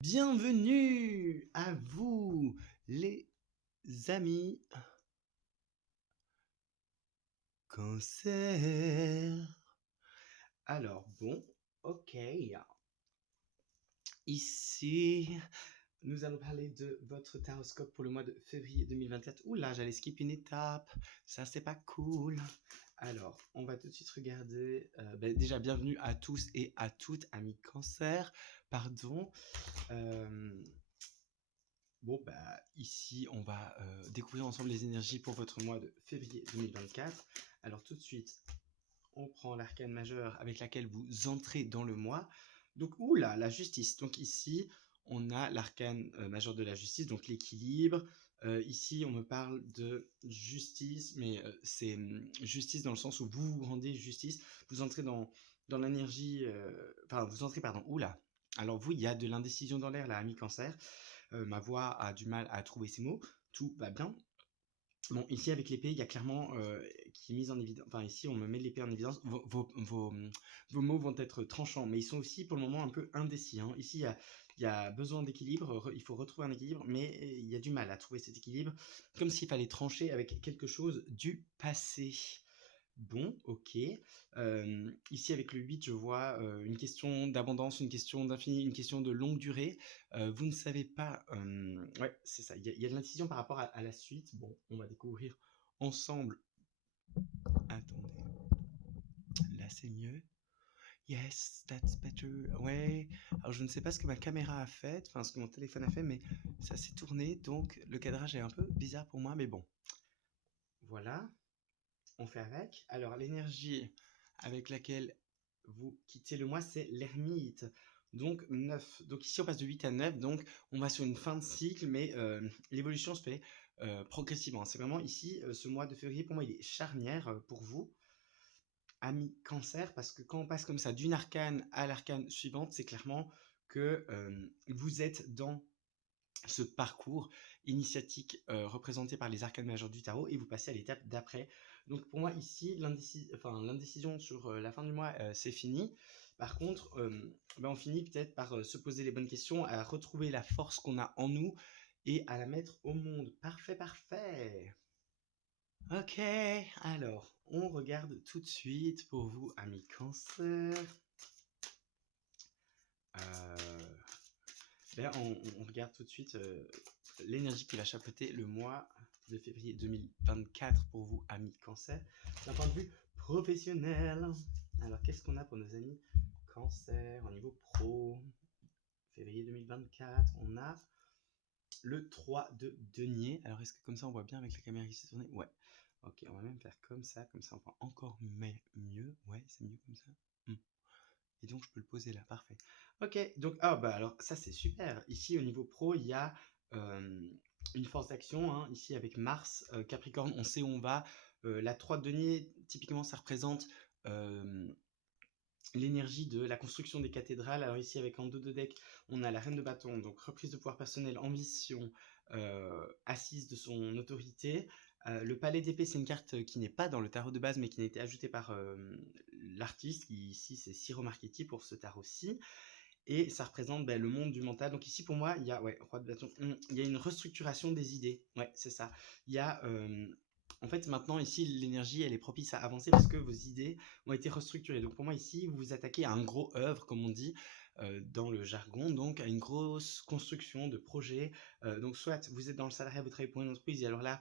Bienvenue à vous, les amis. Cancer. Alors, bon, ok. Ici, nous allons parler de votre taroscope pour le mois de février 2024. Oula, j'allais skip une étape. Ça, c'est pas cool. Alors, on va tout de suite regarder. Déjà, bienvenue à tous et à toutes, amis Cancer. Pardon. Bon, ici, on va découvrir ensemble les énergies pour votre mois de février 2024. Alors, tout de suite, on prend l'arcane majeure avec laquelle vous entrez dans le mois. Donc, oula, la justice. Donc, ici, on a l'arcane majeur de la justice, donc l'équilibre. Ici, on me parle de justice, mais c'est justice dans le sens où vous vous rendez justice. Vous entrez dans l'énergie. Vous entrez, pardon, oula. Alors, vous, il y a de l'indécision dans l'air, là, ami Cancer. Ma voix a du mal à trouver ses mots. Tout va bien. Bon, ici, avec l'épée, il y a clairement qui est mise en évidence. Enfin, ici, on me met l'épée en évidence. Vos mots vont être tranchants, mais ils sont aussi pour le moment un peu indécis. Hein. Ici, il y a besoin d'équilibre. Il faut retrouver un équilibre, mais il y a du mal à trouver cet équilibre. Comme s'il fallait trancher avec quelque chose du passé. Bon, ok. Ici, avec le 8, je vois une question d'abondance, une question d'infini, une question de longue durée. Vous ne savez pas... ouais, c'est ça. Il y a de l'indécision par rapport à la suite. Bon, on va découvrir ensemble. Attendez. Là, c'est mieux. Yes, that's better. Ouais. Alors, je ne sais pas ce que ma caméra a fait, enfin, ce que mon téléphone a fait, mais ça s'est tourné. Donc, le cadrage est un peu bizarre pour moi, mais bon. Voilà. On fait avec. Alors, l'énergie avec laquelle vous quittez le mois, c'est l'ermite. Donc 9. Donc ici, on passe de 8 à 9. Donc, on va sur une fin de cycle, mais l'évolution se fait progressivement. C'est vraiment ici, ce mois de février, pour moi, il est charnière pour vous, amis Cancer, parce que quand on passe comme ça d'une arcane à l'arcane suivante, c'est clairement que vous êtes dans ce parcours initiatique représenté par les arcanes majeures du tarot et vous passez à l'étape d'après. Donc pour moi ici, l'indécision sur la fin du mois, c'est fini. Par contre, on finit peut-être par se poser les bonnes questions, à retrouver la force qu'on a en nous et à la mettre au monde. Parfait, parfait. Ok, alors on regarde tout de suite pour vous, amis Cancer. On regarde tout de suite l'énergie qui va chapeauter le mois de février 2024 pour vous, amis Cancer, d'un point de vue professionnel. Alors, qu'est-ce qu'on a pour nos amis Cancer au niveau pro? Février 2024, on a le 3 de denier. Alors, est-ce que comme ça, on voit bien avec la caméra qui s'est tournée? Ouais. Ok, on va même faire comme ça on voit encore mieux. Ouais, c'est mieux comme ça. Et donc, je peux le poser là, parfait. Ok, donc, alors, ça, c'est super. Ici, au niveau pro, il y a une force d'action. Hein. Ici, avec Mars, Capricorne, on sait où on va. La 3 de denier, typiquement, ça représente l'énergie de la construction des cathédrales. Alors ici, avec en dos de deck, on a la reine de bâton, donc reprise de pouvoir personnel, ambition, assise de son autorité. Le palais d'épée, c'est une carte qui n'est pas dans le tarot de base, mais qui a été ajoutée par l'artiste, qui ici, c'est Ciro Marchetti pour ce tarot-ci. Et ça représente le monde du mental. Donc ici, pour moi, il y a, roi de bâton, il y a une restructuration des idées. Ouais, c'est ça. Il y a... en fait, maintenant, ici, l'énergie, elle est propice à avancer parce que vos idées ont été restructurées. Donc, pour moi, ici, vous vous attaquez à un gros œuvre, comme on dit dans le jargon, donc à une grosse construction de projet. Donc, soit vous êtes dans le salariat, vous travaillez pour une entreprise, et alors là,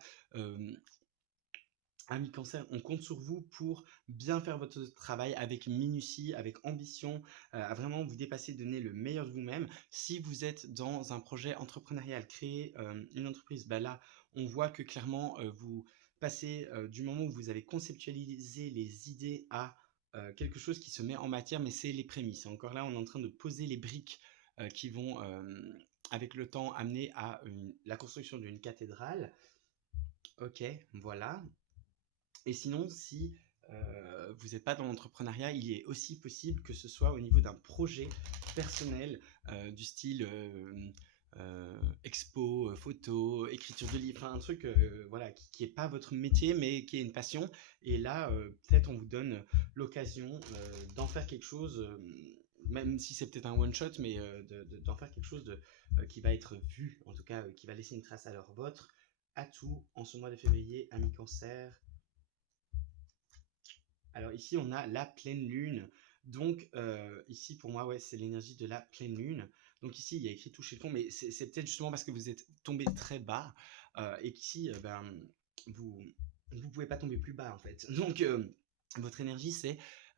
amis Cancer, on compte sur vous pour bien faire votre travail avec minutie, avec ambition, à vraiment vous dépasser, donner le meilleur de vous-même. Si vous êtes dans un projet entrepreneurial, créer une entreprise, là, on voit que clairement, vous passez du moment où vous avez conceptualisé les idées à quelque chose qui se met en matière, mais c'est les prémices. Encore là, on est en train de poser les briques qui vont, avec le temps, amener à la construction d'une cathédrale. Ok, voilà. Et sinon, si vous n'êtes pas dans l'entrepreneuriat, il est aussi possible que ce soit au niveau d'un projet personnel du style expo, photo, écriture de livre, un truc voilà, qui n'est pas votre métier mais qui est une passion. Et là, peut-être on vous donne l'occasion d'en faire quelque chose même si c'est peut-être un one-shot, mais d'en faire quelque chose qui va être vu, en tout cas, qui va laisser une trace. Alors, votre atout en ce mois de février, ami Cancer. Alors ici, on a la pleine lune. Donc ici, pour moi, ouais, c'est l'énergie de la pleine lune. Donc ici, il y a écrit toucher le fond, mais c'est peut-être justement parce que vous êtes tombé très bas et qu'ici, vous vous pouvez pas tomber plus bas en fait. Donc votre énergie,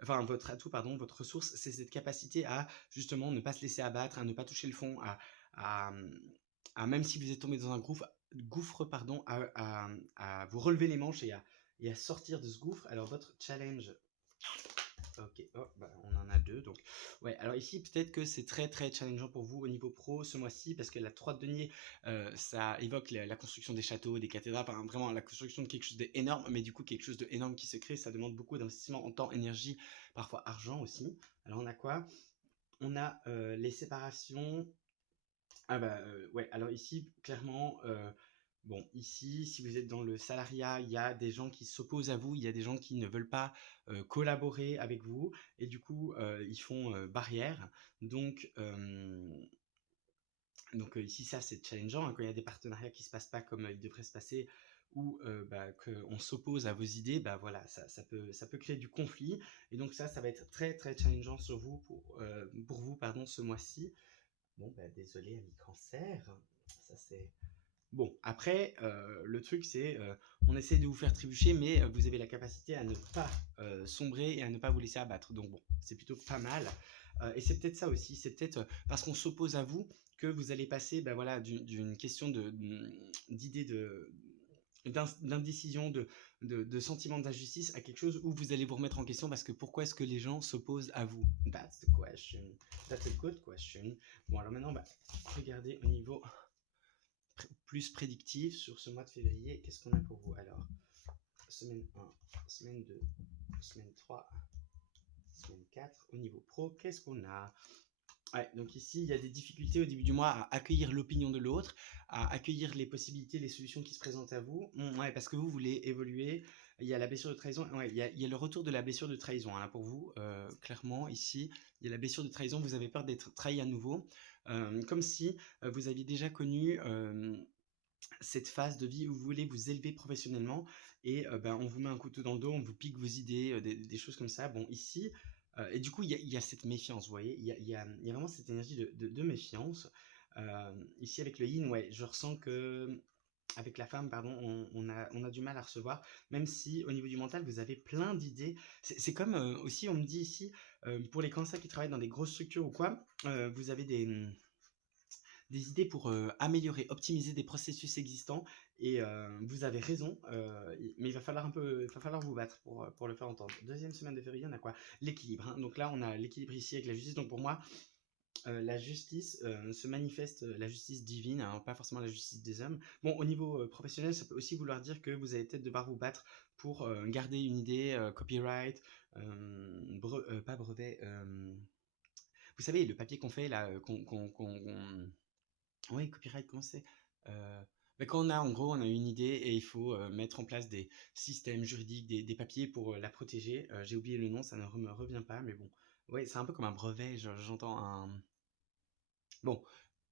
enfin votre atout, pardon, votre ressource, c'est cette capacité à justement ne pas se laisser abattre, à ne pas toucher le fond, à, même si vous êtes tombé dans un gouffre, pardon, à vous relever les manches et à sortir de ce gouffre. Alors votre challenge, ok, oh, on en a deux, donc ouais. Alors ici, peut-être que c'est très très challengeant pour vous au niveau pro ce mois-ci, parce que la 3 de denier, ça évoque la construction des châteaux, des cathédrales, enfin, vraiment la construction de quelque chose d'énorme, mais du coup quelque chose d'énorme qui se crée, ça demande beaucoup d'investissement en temps, énergie, parfois argent aussi. Alors on a quoi? On a les séparations. Ouais, alors ici, clairement, bon, ici, si vous êtes dans le salariat, il y a des gens qui s'opposent à vous, il y a des gens qui ne veulent pas collaborer avec vous, et du coup, ils font barrière. Donc, ici, ça, c'est challengeant, hein, quand il y a des partenariats qui se passent pas comme ils devraient se passer, ou qu'on s'oppose à vos idées, bah voilà, ça peut créer du conflit, et donc ça va être très très challengeant sur vous pour vous, pardon, ce mois-ci. Bon, bah, désolé, ami Cancer. Ça, c'est. Bon, après, le truc, c'est. On essaie de vous faire trébucher, mais vous avez la capacité à ne pas sombrer et à ne pas vous laisser abattre. Donc, bon, c'est plutôt pas mal. Et c'est peut-être ça aussi. C'est peut-être parce qu'on s'oppose à vous que vous allez passer, bah, voilà, d'une question d'idée d'indécision, de sentiment d'injustice à quelque chose où vous allez vous remettre en question parce que pourquoi est-ce que les gens s'opposent à vous? That's the question. That's a good question. Bon, alors maintenant, regardez au niveau plus prédictif sur ce mois de février. Qu'est-ce qu'on a pour vous? Alors, semaine 1, semaine 2, semaine 3, semaine 4. Au niveau pro, qu'est-ce qu'on a? Ouais, donc ici, il y a des difficultés au début du mois à accueillir l'opinion de l'autre, à accueillir les possibilités, les solutions qui se présentent à vous. Ouais, parce que vous voulez évoluer. Il y a la blessure de trahison. Ouais, il y a le retour de la blessure de trahison, hein, pour vous. Clairement, ici, il y a la blessure de trahison. Vous avez peur d'être trahi à nouveau. Comme si vous aviez déjà connu cette phase de vie où vous voulez vous élever professionnellement et on vous met un couteau dans le dos, on vous pique vos idées, des choses comme ça. Bon, ici, et du coup, il y a cette méfiance, vous voyez, il y a vraiment cette énergie de méfiance. Ici, avec le yin, ouais, je ressens que avec la femme, pardon, on a du mal à recevoir, même si au niveau du mental, vous avez plein d'idées. C'est comme aussi, on me dit ici, pour les cancers qui travaillent dans des grosses structures ou quoi, vous avez des idées pour améliorer, optimiser des processus existants. Et vous avez raison, mais il va falloir vous battre pour le faire entendre. Deuxième semaine de février, on a quoi? L'équilibre, hein. Donc là, on a l'équilibre ici avec la justice. Donc pour moi, la justice se manifeste, la justice divine, hein, pas forcément la justice des hommes. Bon, au niveau professionnel, ça peut aussi vouloir dire que vous allez peut-être devoir vous battre pour garder une idée, copyright, pas brevet. Vous savez, le papier qu'on fait là, oui, copyright, comment c'est? Quand en gros, on a une idée et il faut mettre en place des systèmes juridiques, des papiers pour la protéger. J'ai oublié le nom, ça ne me revient pas, mais bon. Ouais, c'est un peu comme un brevet, j'entends un. Bon,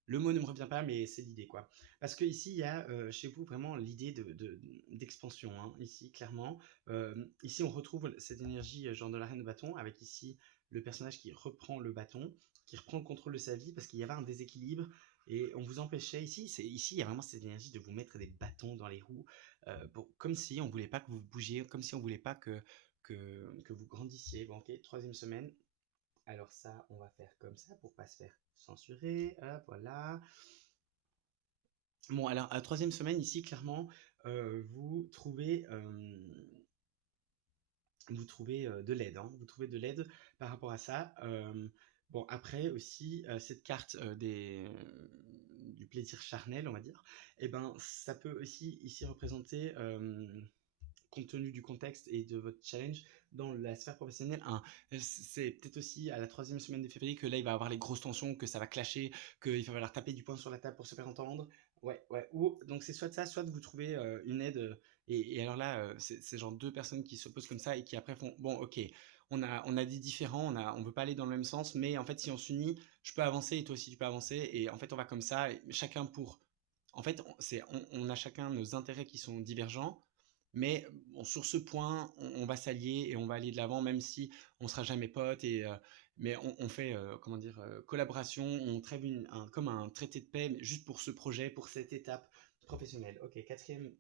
le mot ne me revient pas, mais c'est l'idée, quoi. Parce que ici, il y a chez vous vraiment l'idée d'expansion, hein, ici, clairement. Ici, on retrouve cette énergie, genre de la reine de bâton, avec ici le personnage qui reprend le bâton, qui reprend le contrôle de sa vie, parce qu'il y avait un déséquilibre, et on vous empêchait, ici, il y a vraiment cette énergie de vous mettre des bâtons dans les roues, comme si on voulait pas que vous bougiez, comme si on voulait pas que vous grandissiez. Bon, ok, troisième semaine, alors ça, on va faire comme ça pour pas se faire censurer. Hop, voilà. Bon, alors, à troisième semaine, ici, clairement, vous trouvez, de l'aide, hein. Vous trouvez de l'aide par rapport à ça. Bon, après aussi, cette carte du plaisir charnel, on va dire, et ben, ça peut aussi ici représenter compte tenu du contexte et de votre challenge dans la sphère professionnelle. C'est peut-être aussi à la 3e semaine de février que là, il va avoir les grosses tensions, que ça va clasher, qu'il va falloir taper du poing sur la table pour se faire entendre. Ouais, ouais. Ou, donc c'est soit ça, soit vous trouvez une aide. Et alors là, c'est genre 2 personnes qui s'opposent comme ça et qui après font, bon, ok, on a dit différents, on veut pas aller dans le même sens, mais en fait, si on s'unit, je peux avancer et toi aussi tu peux avancer. Et en fait, on va comme ça, chacun pour... En fait, on a chacun nos intérêts qui sont divergents, mais bon, sur ce point, on va s'allier et on va aller de l'avant, même si on sera jamais potes. Mais on fait, comment dire, collaboration, on trêve comme un traité de paix, mais juste pour ce projet, pour cette étape professionnelle. Ok, 4e.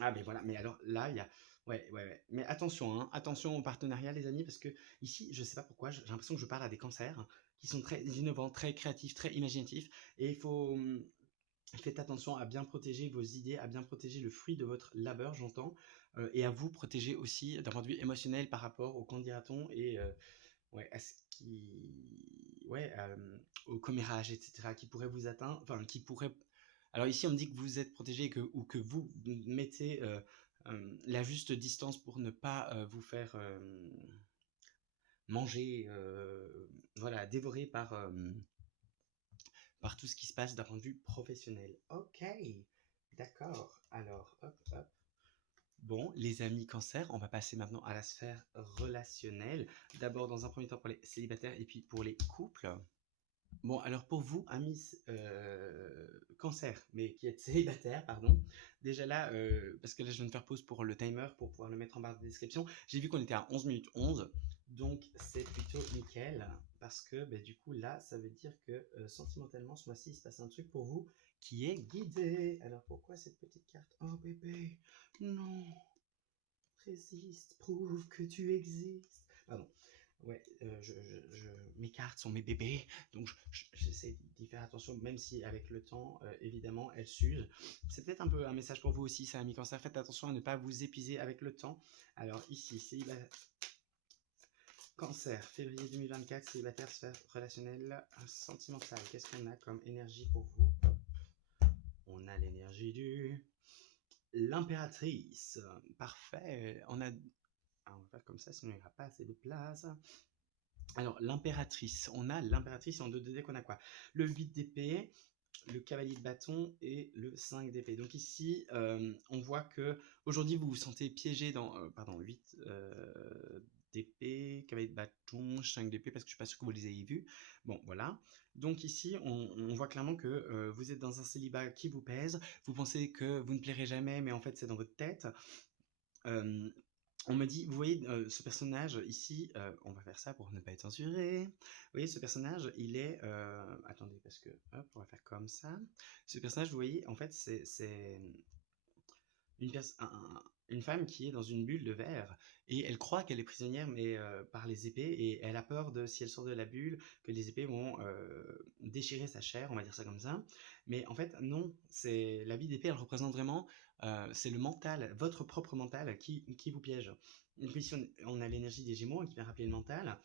Ah, mais voilà, mais alors là, il y a... Ouais, ouais, ouais. Mais attention, hein, attention au partenariat, les amis, parce que ici, je sais pas pourquoi, j'ai l'impression que je parle à des cancers qui sont très innovants, très créatifs, très imaginatifs, et il faut... Faites attention à bien protéger vos idées, à bien protéger le fruit de votre labeur, j'entends, et à vous protéger aussi d'un point de vue émotionnel par rapport au candidaton et ouais, à ce qui, ouais, au commérage, etc., qui pourrait vous atteindre, enfin, qui pourrait. Alors ici, on me dit que vous êtes protégé ou que vous mettez la juste distance pour ne pas vous faire manger, voilà, dévorer par tout ce qui se passe d'un point de vue professionnel. Ok, d'accord. Alors, hop, hop. Bon, les amis cancer, on va passer maintenant à la sphère relationnelle. D'abord, dans un premier temps pour les célibataires et puis pour les couples. Bon, alors pour vous, amis cancer, mais qui êtes célibataire, pardon, déjà là, parce que là je viens de faire pause pour le timer pour pouvoir le mettre en barre de description, j'ai vu qu'on était à 11 minutes 11, donc c'est plutôt nickel, parce que bah, du coup là, ça veut dire que sentimentalement, ce mois-ci, il se passe un truc pour vous qui est guidé. Alors pourquoi cette petite carte? Oh bébé, non, résiste, prouve que tu existes. Pardon. Ouais, mes cartes sont mes bébés, donc j'essaie d'y faire attention, même si avec le temps, évidemment, elles s'usent. C'est peut-être un peu un message pour vous aussi, ça, amis cancer. Faites attention à ne pas vous épuiser avec le temps. Alors ici, cancer, février 2024, célibataire, sphère relationnelle, sentimentale. Qu'est-ce qu'on a comme énergie pour vous? On a l'énergie du... L'impératrice. Parfait. On va faire comme ça, sinon il n'y aura pas assez de place. Alors, l'impératrice. On a l'impératrice et en 2D qu'on a quoi? Le 8 d'épée, le cavalier de bâton et le 5 d'épée. Donc ici, on voit que aujourd'hui vous vous sentez piégé dans... pardon, 8 d'épée, cavalier de bâton, 5 d'épée, parce que je suis pas sûr que vous les ayez vus. Bon, voilà. Donc ici, on voit clairement que vous êtes dans un célibat qui vous pèse. Vous pensez que vous ne plairez jamais, mais en fait, c'est dans votre tête. On me dit, vous voyez ce personnage ici, on va faire ça pour ne pas être censuré. Vous voyez ce personnage, il est... attendez, parce que... Hop, on va faire comme ça. Ce personnage, vous voyez, en fait, c'est une femme qui est dans une bulle de verre et elle croit qu'elle est prisonnière mais par les épées et elle a peur de si elle sort de la bulle que les épées vont déchirer sa chair, on va dire ça comme ça. Mais en fait non, c'est la vie d'épée, elle représente vraiment c'est le mental, votre propre mental qui vous piège. Donc ici on a l'énergie des Gémeaux qui vient rappeler le mental.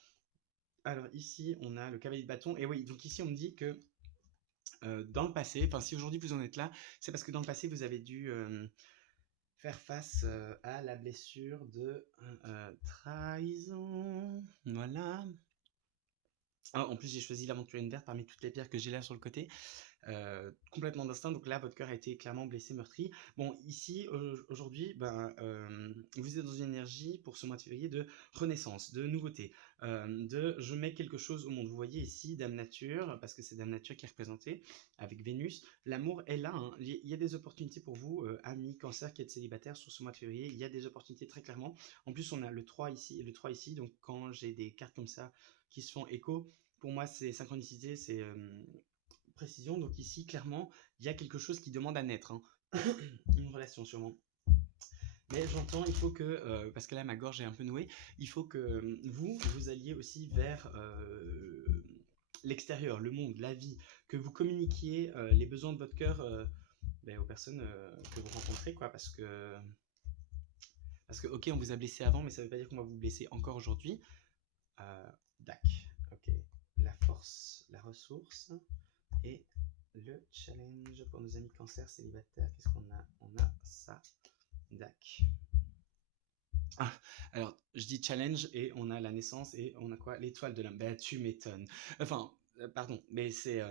Alors ici on a le cavalier de bâton et oui, donc ici on me dit que dans le passé, enfin si aujourd'hui vous en êtes là, c'est parce que dans le passé vous avez dû faire face à la blessure de trahison. Voilà. Ah, en plus, j'ai choisi l'aventurière verte parmi toutes les pierres que j'ai là sur le côté. Complètement d'instinct, donc là votre cœur a été clairement blessé, meurtri. Bon, ici aujourd'hui, vous êtes dans une énergie pour ce mois de février de renaissance, de nouveauté, de je mets quelque chose au monde. Vous voyez ici Dame Nature, parce que c'est Dame Nature qui est représentée avec Vénus. L'amour est là, hein. Il y a des opportunités pour vous, amis cancer qui êtes célibataires sur ce mois de février. Il y a des opportunités très clairement. En plus, on a le 3 ici et le 3 ici, donc quand j'ai des cartes comme ça qui se font écho, pour moi c'est synchronicité, c'est précision. Donc ici, clairement, il y a quelque chose qui demande à naître. Hein. Une relation sûrement. Mais j'entends, il faut que, parce que là ma gorge est un peu nouée, il faut que vous alliez aussi vers l'extérieur, le monde, la vie, que vous communiquiez les besoins de votre cœur aux personnes que vous rencontrez, quoi, parce que ok, on vous a blessé avant, mais ça ne veut pas dire qu'on va vous blesser encore aujourd'hui. Dac, ok, la force, la ressource et le challenge pour nos amis cancer célibataires. Qu'est-ce qu'on a? On a ça. Dac. Ah, alors, je dis challenge et on a la naissance et on a quoi? L'étoile de l'homme. Ben, tu m'étonnes. Enfin, pardon, mais c'est,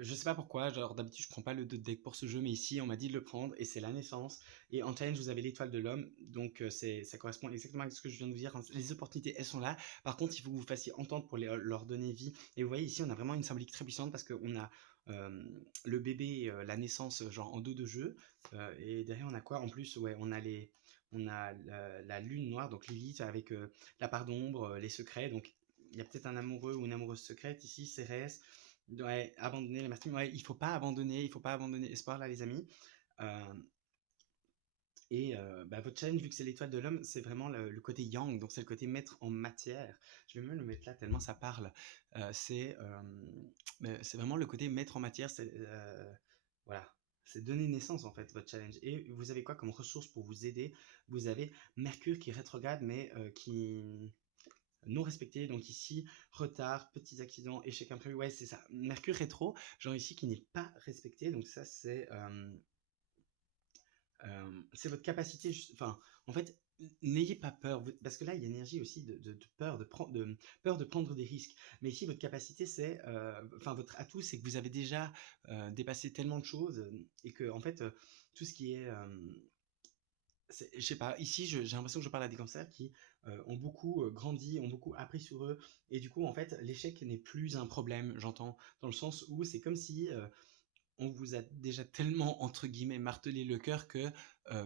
je sais pas pourquoi, genre d'habitude je prends pas le 2 de deck pour ce jeu, mais ici on m'a dit de le prendre et c'est la naissance. Et en challenge vous avez l'étoile de l'homme, donc ça correspond exactement à ce que je viens de vous dire, hein. Les opportunités elles sont là. Par contre, il faut que vous fassiez entendre pour leur donner vie. Et vous voyez ici on a vraiment une symbolique très puissante parce qu'on a le bébé, la naissance, genre en dos de jeu. Et derrière on a quoi? En plus, ouais, on a la lune noire, donc Lilith avec la part d'ombre, les secrets. Donc il y a peut-être un amoureux ou une amoureuse secrète ici, Cérès. Ouais, abandonner les mastines. Ouais, il faut pas abandonner espoir là, les amis. Euh, bah, votre challenge, vu que c'est l'étoile de l'homme, c'est vraiment le côté yang, donc c'est le côté mettre en matière. Je vais même le mettre là tellement ça parle. Euh, c'est euh, c'est vraiment le côté mettre en matière. Voilà, c'est donner naissance en fait votre challenge. Et vous avez quoi comme ressources pour vous aider? Vous avez Mercure qui rétrograde, mais qui non respecté. Donc ici, retard, petits accidents, échec imprévu. Ouais, c'est ça. Mercure rétro, genre ici qui n'est pas respecté. Donc ça, c'est votre capacité. Enfin, en fait, n'ayez pas peur, parce que là, il y a l'énergie aussi de peur, peur de prendre des risques. Mais ici, votre capacité, c'est, enfin, votre atout, c'est que vous avez déjà dépassé tellement de choses et que, en fait, tout ce qui est je sais pas, ici j'ai l'impression que je parle à des cancers qui ont beaucoup grandi, ont beaucoup appris sur eux, et du coup en fait l'échec n'est plus un problème, j'entends, dans le sens où c'est comme si on vous a déjà tellement entre guillemets martelé le cœur que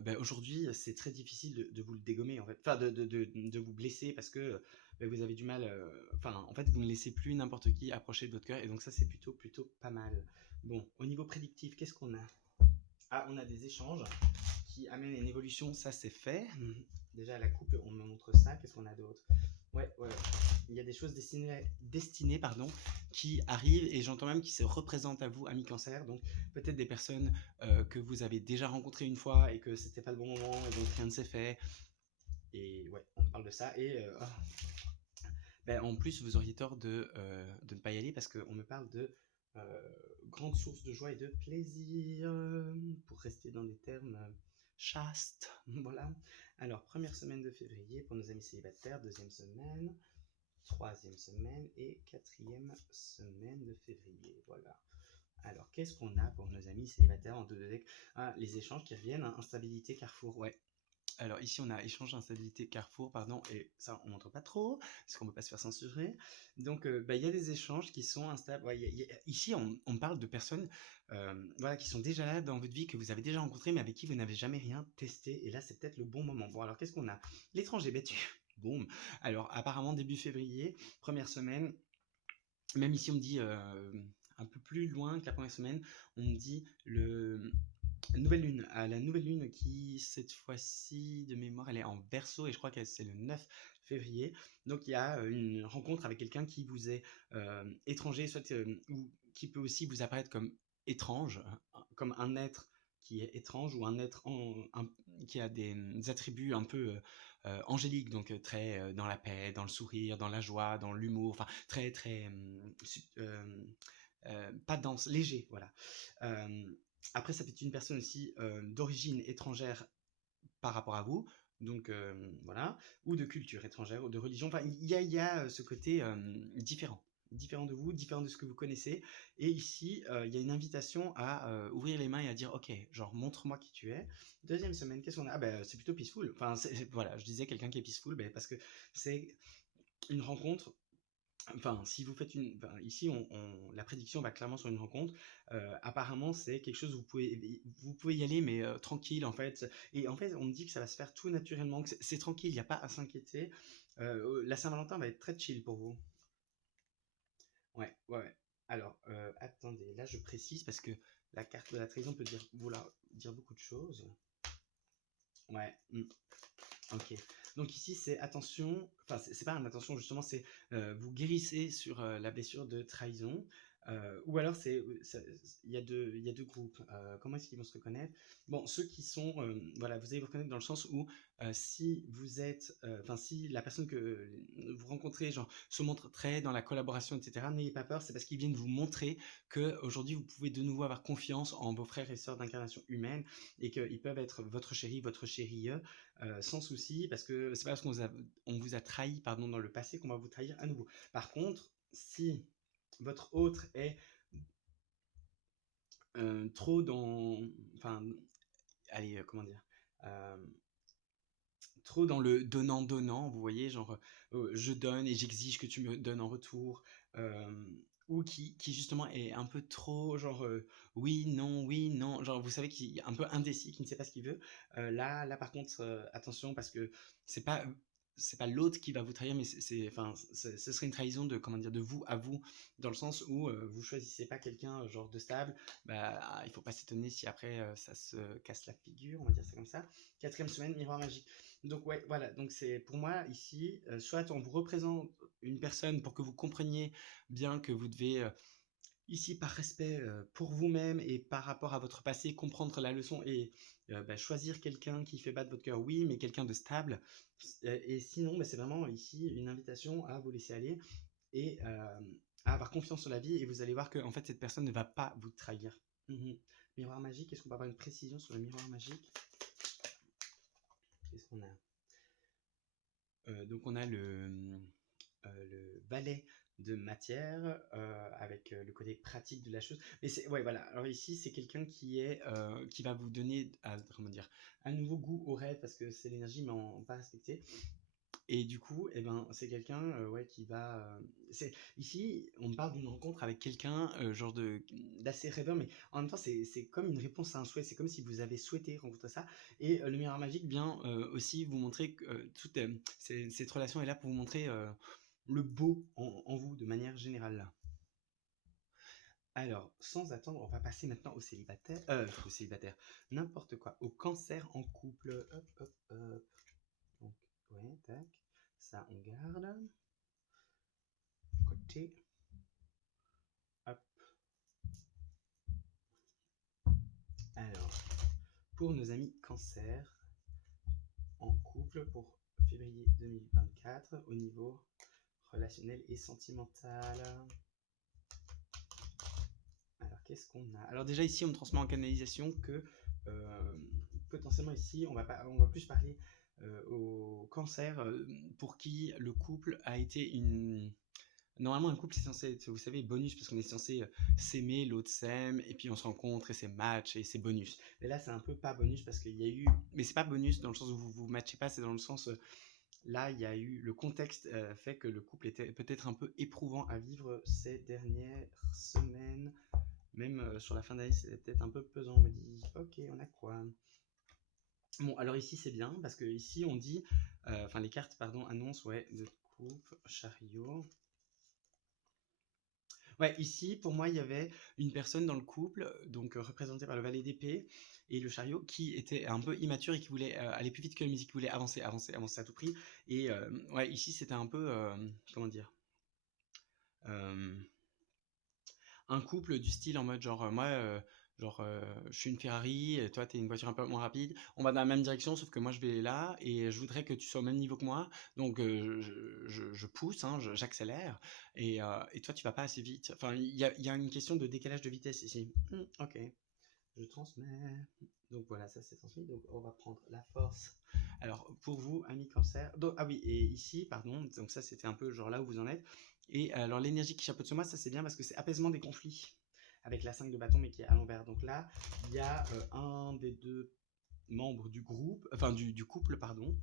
ben, aujourd'hui c'est très difficile de vous le dégommer en fait, enfin de vous blesser parce que ben, vous avez du mal, enfin en fait vous ne laissez plus n'importe qui approcher de votre cœur, et donc ça c'est plutôt pas mal. Bon, au niveau prédictif, qu'est-ce qu'on a? Ah, on a des échanges qui amènent une évolution, ça c'est fait. Déjà, la coupe, on me montre ça. Qu'est-ce qu'on a d'autre? Ouais. Il y a des choses destinées pardon, qui arrivent, et j'entends même qui se représentent à vous, amis cancer. Donc, peut-être des personnes que vous avez déjà rencontrées une fois et que c'était pas le bon moment, et donc rien ne s'est fait. Et ouais, on parle de ça. Et ben, en plus, vous auriez tort de ne pas y aller parce qu'on me parle de grande source de joie et de plaisir, pour rester dans des termes chastes. Voilà. Alors, première semaine de février pour nos amis célibataires, deuxième semaine, troisième semaine et quatrième semaine de février. Voilà. Alors, qu'est-ce qu'on a pour nos amis célibataires en deux de deck? Ah, les échanges qui reviennent, hein, instabilité, carrefour, ouais. Alors ici, on a échange instabilité Carrefour, pardon, et ça, on montre pas trop, parce qu'on ne peut pas se faire censurer. Donc, bah, il y a des échanges qui sont instables. Ouais, ici, on parle de personnes voilà, qui sont déjà là dans votre vie, que vous avez déjà rencontrées, mais avec qui vous n'avez jamais rien testé. Et là, c'est peut-être le bon moment. Bon, alors, qu'est-ce qu'on a? L'étranger, bêtu. Boum. Alors, apparemment, début février, première semaine, même ici, on me dit un peu plus loin que la première semaine, on me dit nouvelle lune, la nouvelle lune qui, cette fois-ci, de mémoire, elle est en Verseau, et je crois que c'est le 9 février. Donc il y a une rencontre avec quelqu'un qui vous est étranger, soit ou qui peut aussi vous apparaître comme étrange, comme un être qui est étrange, ou un être qui a des attributs un peu angéliques, donc très dans la paix, dans le sourire, dans la joie, dans l'humour, enfin très très pas dense, léger, voilà. Euh, Après, ça peut être une personne aussi d'origine étrangère par rapport à vous, donc voilà, ou de culture étrangère, ou de religion. Enfin, il y a ce côté différent de vous, différent de ce que vous connaissez. Et ici, il y a une invitation à ouvrir les mains et à dire, ok, genre montre-moi qui tu es. Deuxième semaine, qu'est-ce qu'on a? Ah ben, c'est plutôt peaceful. Enfin, voilà, je disais quelqu'un qui est peaceful, ben, parce que c'est une rencontre. Enfin, si vous faites une, enfin, ici, la prédiction va clairement sur une rencontre. Apparemment, c'est quelque chose où vous pouvez y aller, mais tranquille en fait. Et en fait, on me dit que ça va se faire tout naturellement, que c'est tranquille, il n'y a pas à s'inquiéter. La Saint-Valentin va être très chill pour vous. Ouais. Alors, attendez, là je précise parce que la carte de la trahison peut vouloir dire beaucoup de choses. Ouais. Ok. Donc ici, c'est attention, enfin, c'est pas un attention, justement, c'est vous guérissez sur la blessure de trahison. Ou alors il y a deux groupes. Comment est-ce qu'ils vont se reconnaître? Bon, ceux qui sont, voilà, vous allez vous reconnaître dans le sens où si vous êtes, enfin si la personne que vous rencontrez, genre, se montre très dans la collaboration, etc., n'ayez pas peur, c'est parce qu'ils viennent vous montrer que aujourd'hui vous pouvez de nouveau avoir confiance en vos frères et sœurs d'incarnation humaine et qu'ils peuvent être votre chéri, votre chérie, sans souci, parce que c'est pas parce on vous a trahi, pardon, dans le passé qu'on va vous trahir à nouveau. Par contre, si votre autre est trop dans, enfin, allez, comment dire, euh, trop dans le donnant-donnant, vous voyez, genre, je donne et j'exige que tu me donnes en retour, euh, ou qui justement est un peu trop, genre, oui, non, genre, vous savez, qui est un peu indécis, qui ne sait pas ce qu'il veut. Là, par contre, attention, parce que c'est pas, c'est pas l'autre qui va vous trahir, mais enfin, ce serait une trahison de, comment dire, de vous à vous, dans le sens où vous choisissez pas quelqu'un, genre, de stable, bah, il faut pas s'étonner si après, ça se casse la figure, on va dire ça comme ça. Quatrième semaine, miroir magique. Donc ouais, voilà, donc c'est pour moi ici, soit on vous représente une personne pour que vous compreniez bien que vous devez, ici par respect pour vous-même et par rapport à votre passé, comprendre la leçon et bah, choisir quelqu'un qui fait battre votre cœur, oui, mais quelqu'un de stable. Et sinon, bah, c'est vraiment ici une invitation à vous laisser aller et à avoir confiance en la vie et vous allez voir que en fait cette personne ne va pas vous trahir. Mhm. Miroir magique, est-ce qu'on peut avoir une précision sur le miroir magique? Qu'est-ce qu'on a? Donc on a le valet de matière avec le côté pratique de la chose. Mais c'est ouais voilà. Alors ici c'est quelqu'un qui va vous donner comment dire un nouveau goût au rêve parce que c'est l'énergie mais en pas respectée. Et du coup, eh ben, c'est quelqu'un ouais, qui va. Ici, on me parle d'une rencontre avec quelqu'un, genre d'assez rêveur, mais en même temps, c'est comme une réponse à un souhait. C'est comme si vous avez souhaité rencontrer ça. Et le miroir magique vient aussi vous montrer que cette relation est là pour vous montrer le beau en vous de manière générale. Alors, sans attendre, on va passer maintenant au célibataire, n'importe quoi, au cancer en couple. Hop, hop, hop. Donc, ouais, tac. Ça, on garde. Côté. Hop. Alors, pour nos amis cancer, en couple pour février 2024, au niveau relationnel et sentimental. Alors, qu'est-ce qu'on a? Alors, déjà, ici, on me transmet en canalisation que potentiellement, ici, on va plus parler au cancer pour qui le couple a été une. Normalement, un couple, c'est censé être, vous savez, bonus, parce qu'on est censé s'aimer, l'autre s'aime, et puis on se rencontre, et c'est match, et c'est bonus. Mais là, c'est un peu pas bonus, parce qu'il y a eu... Mais c'est pas bonus dans le sens où vous vous matchez pas, c'est dans le sens... là, il y a eu... Le contexte fait que le couple était peut-être un peu éprouvant à vivre ces dernières semaines. Même sur la fin d'année, c'est peut-être un peu pesant. On me dit, ok, on a quoi? Bon, alors ici, c'est bien, parce que ici, on dit... Enfin, les cartes, pardon, annoncent, ouais, de couple, chariot... Ouais, ici, pour moi, il y avait une personne dans le couple, donc représentée par le valet d'épée et le chariot, qui était un peu immature et qui voulait aller plus vite que la musique, qui voulait avancer à tout prix. Et ouais, ici, c'était un peu, comment dire, euh, un couple du style en mode genre, moi, genre, je suis une Ferrari, et toi, t'es une voiture un peu moins rapide. On va dans la même direction, sauf que moi, je vais là et je voudrais que tu sois au même niveau que moi. Donc, je pousse, hein, j'accélère et toi, tu vas pas assez vite. Enfin, il y a une question de décalage de vitesse ici. Ok, je transmets. Donc voilà, ça c'est transmis. Donc on va prendre la force. Alors pour vous, ami cancer. Donc, ah oui, et ici, pardon, donc ça c'était un peu genre là où vous en êtes. Et alors l'énergie qui chapeaute ce mois, ça c'est bien parce que c'est apaisement des conflits avec la 5 de bâton mais qui est à l'envers. Donc là, il y a un des deux membres du groupe, enfin du couple, pardon,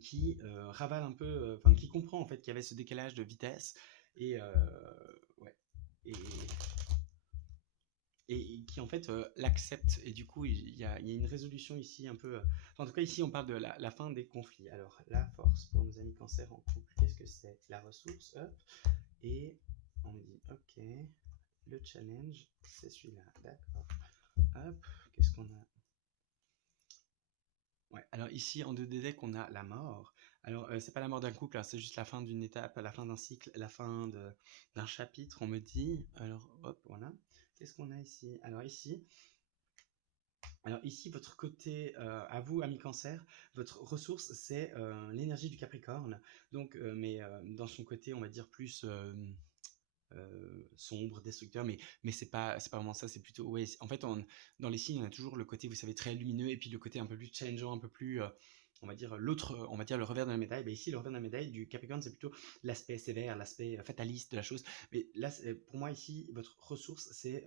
qui ravale un peu, enfin qui comprend en fait qu'il y avait ce décalage de vitesse et ouais. Et et qui en fait l'accepte et du coup il y a une résolution ici un peu enfin, en tout cas ici on parle de la fin des conflits. Alors la force pour nos amis cancer en couple, qu'est-ce que c'est? La ressource, hop, et on me dit ok, le challenge c'est celui-là, d'accord, hop, qu'est-ce qu'on a? Ouais, alors ici en 2D deck on a la mort. Alors, c'est pas la mort d'un couple, hein, c'est juste la fin d'une étape, la fin d'un cycle, la fin d'un chapitre, on me dit. Alors, hop, voilà. Qu'est-ce qu'on a ici? Alors ici, votre côté, à vous, ami Cancer, votre ressource, c'est l'énergie du Capricorne. Donc, mais dans son côté, on va dire plus sombre, destructeur, mais c'est pas vraiment ça, c'est plutôt, ouais, en fait, dans les signes, on a toujours le côté, vous savez, très lumineux, et puis le côté un peu plus challengeant, un peu plus, on va dire, on va dire le revers de la médaille. Ben ici, le revers de la médaille du Capricorne, c'est plutôt l'aspect sévère, l'aspect fataliste de la chose. Mais là, pour moi, ici, votre ressource, c'est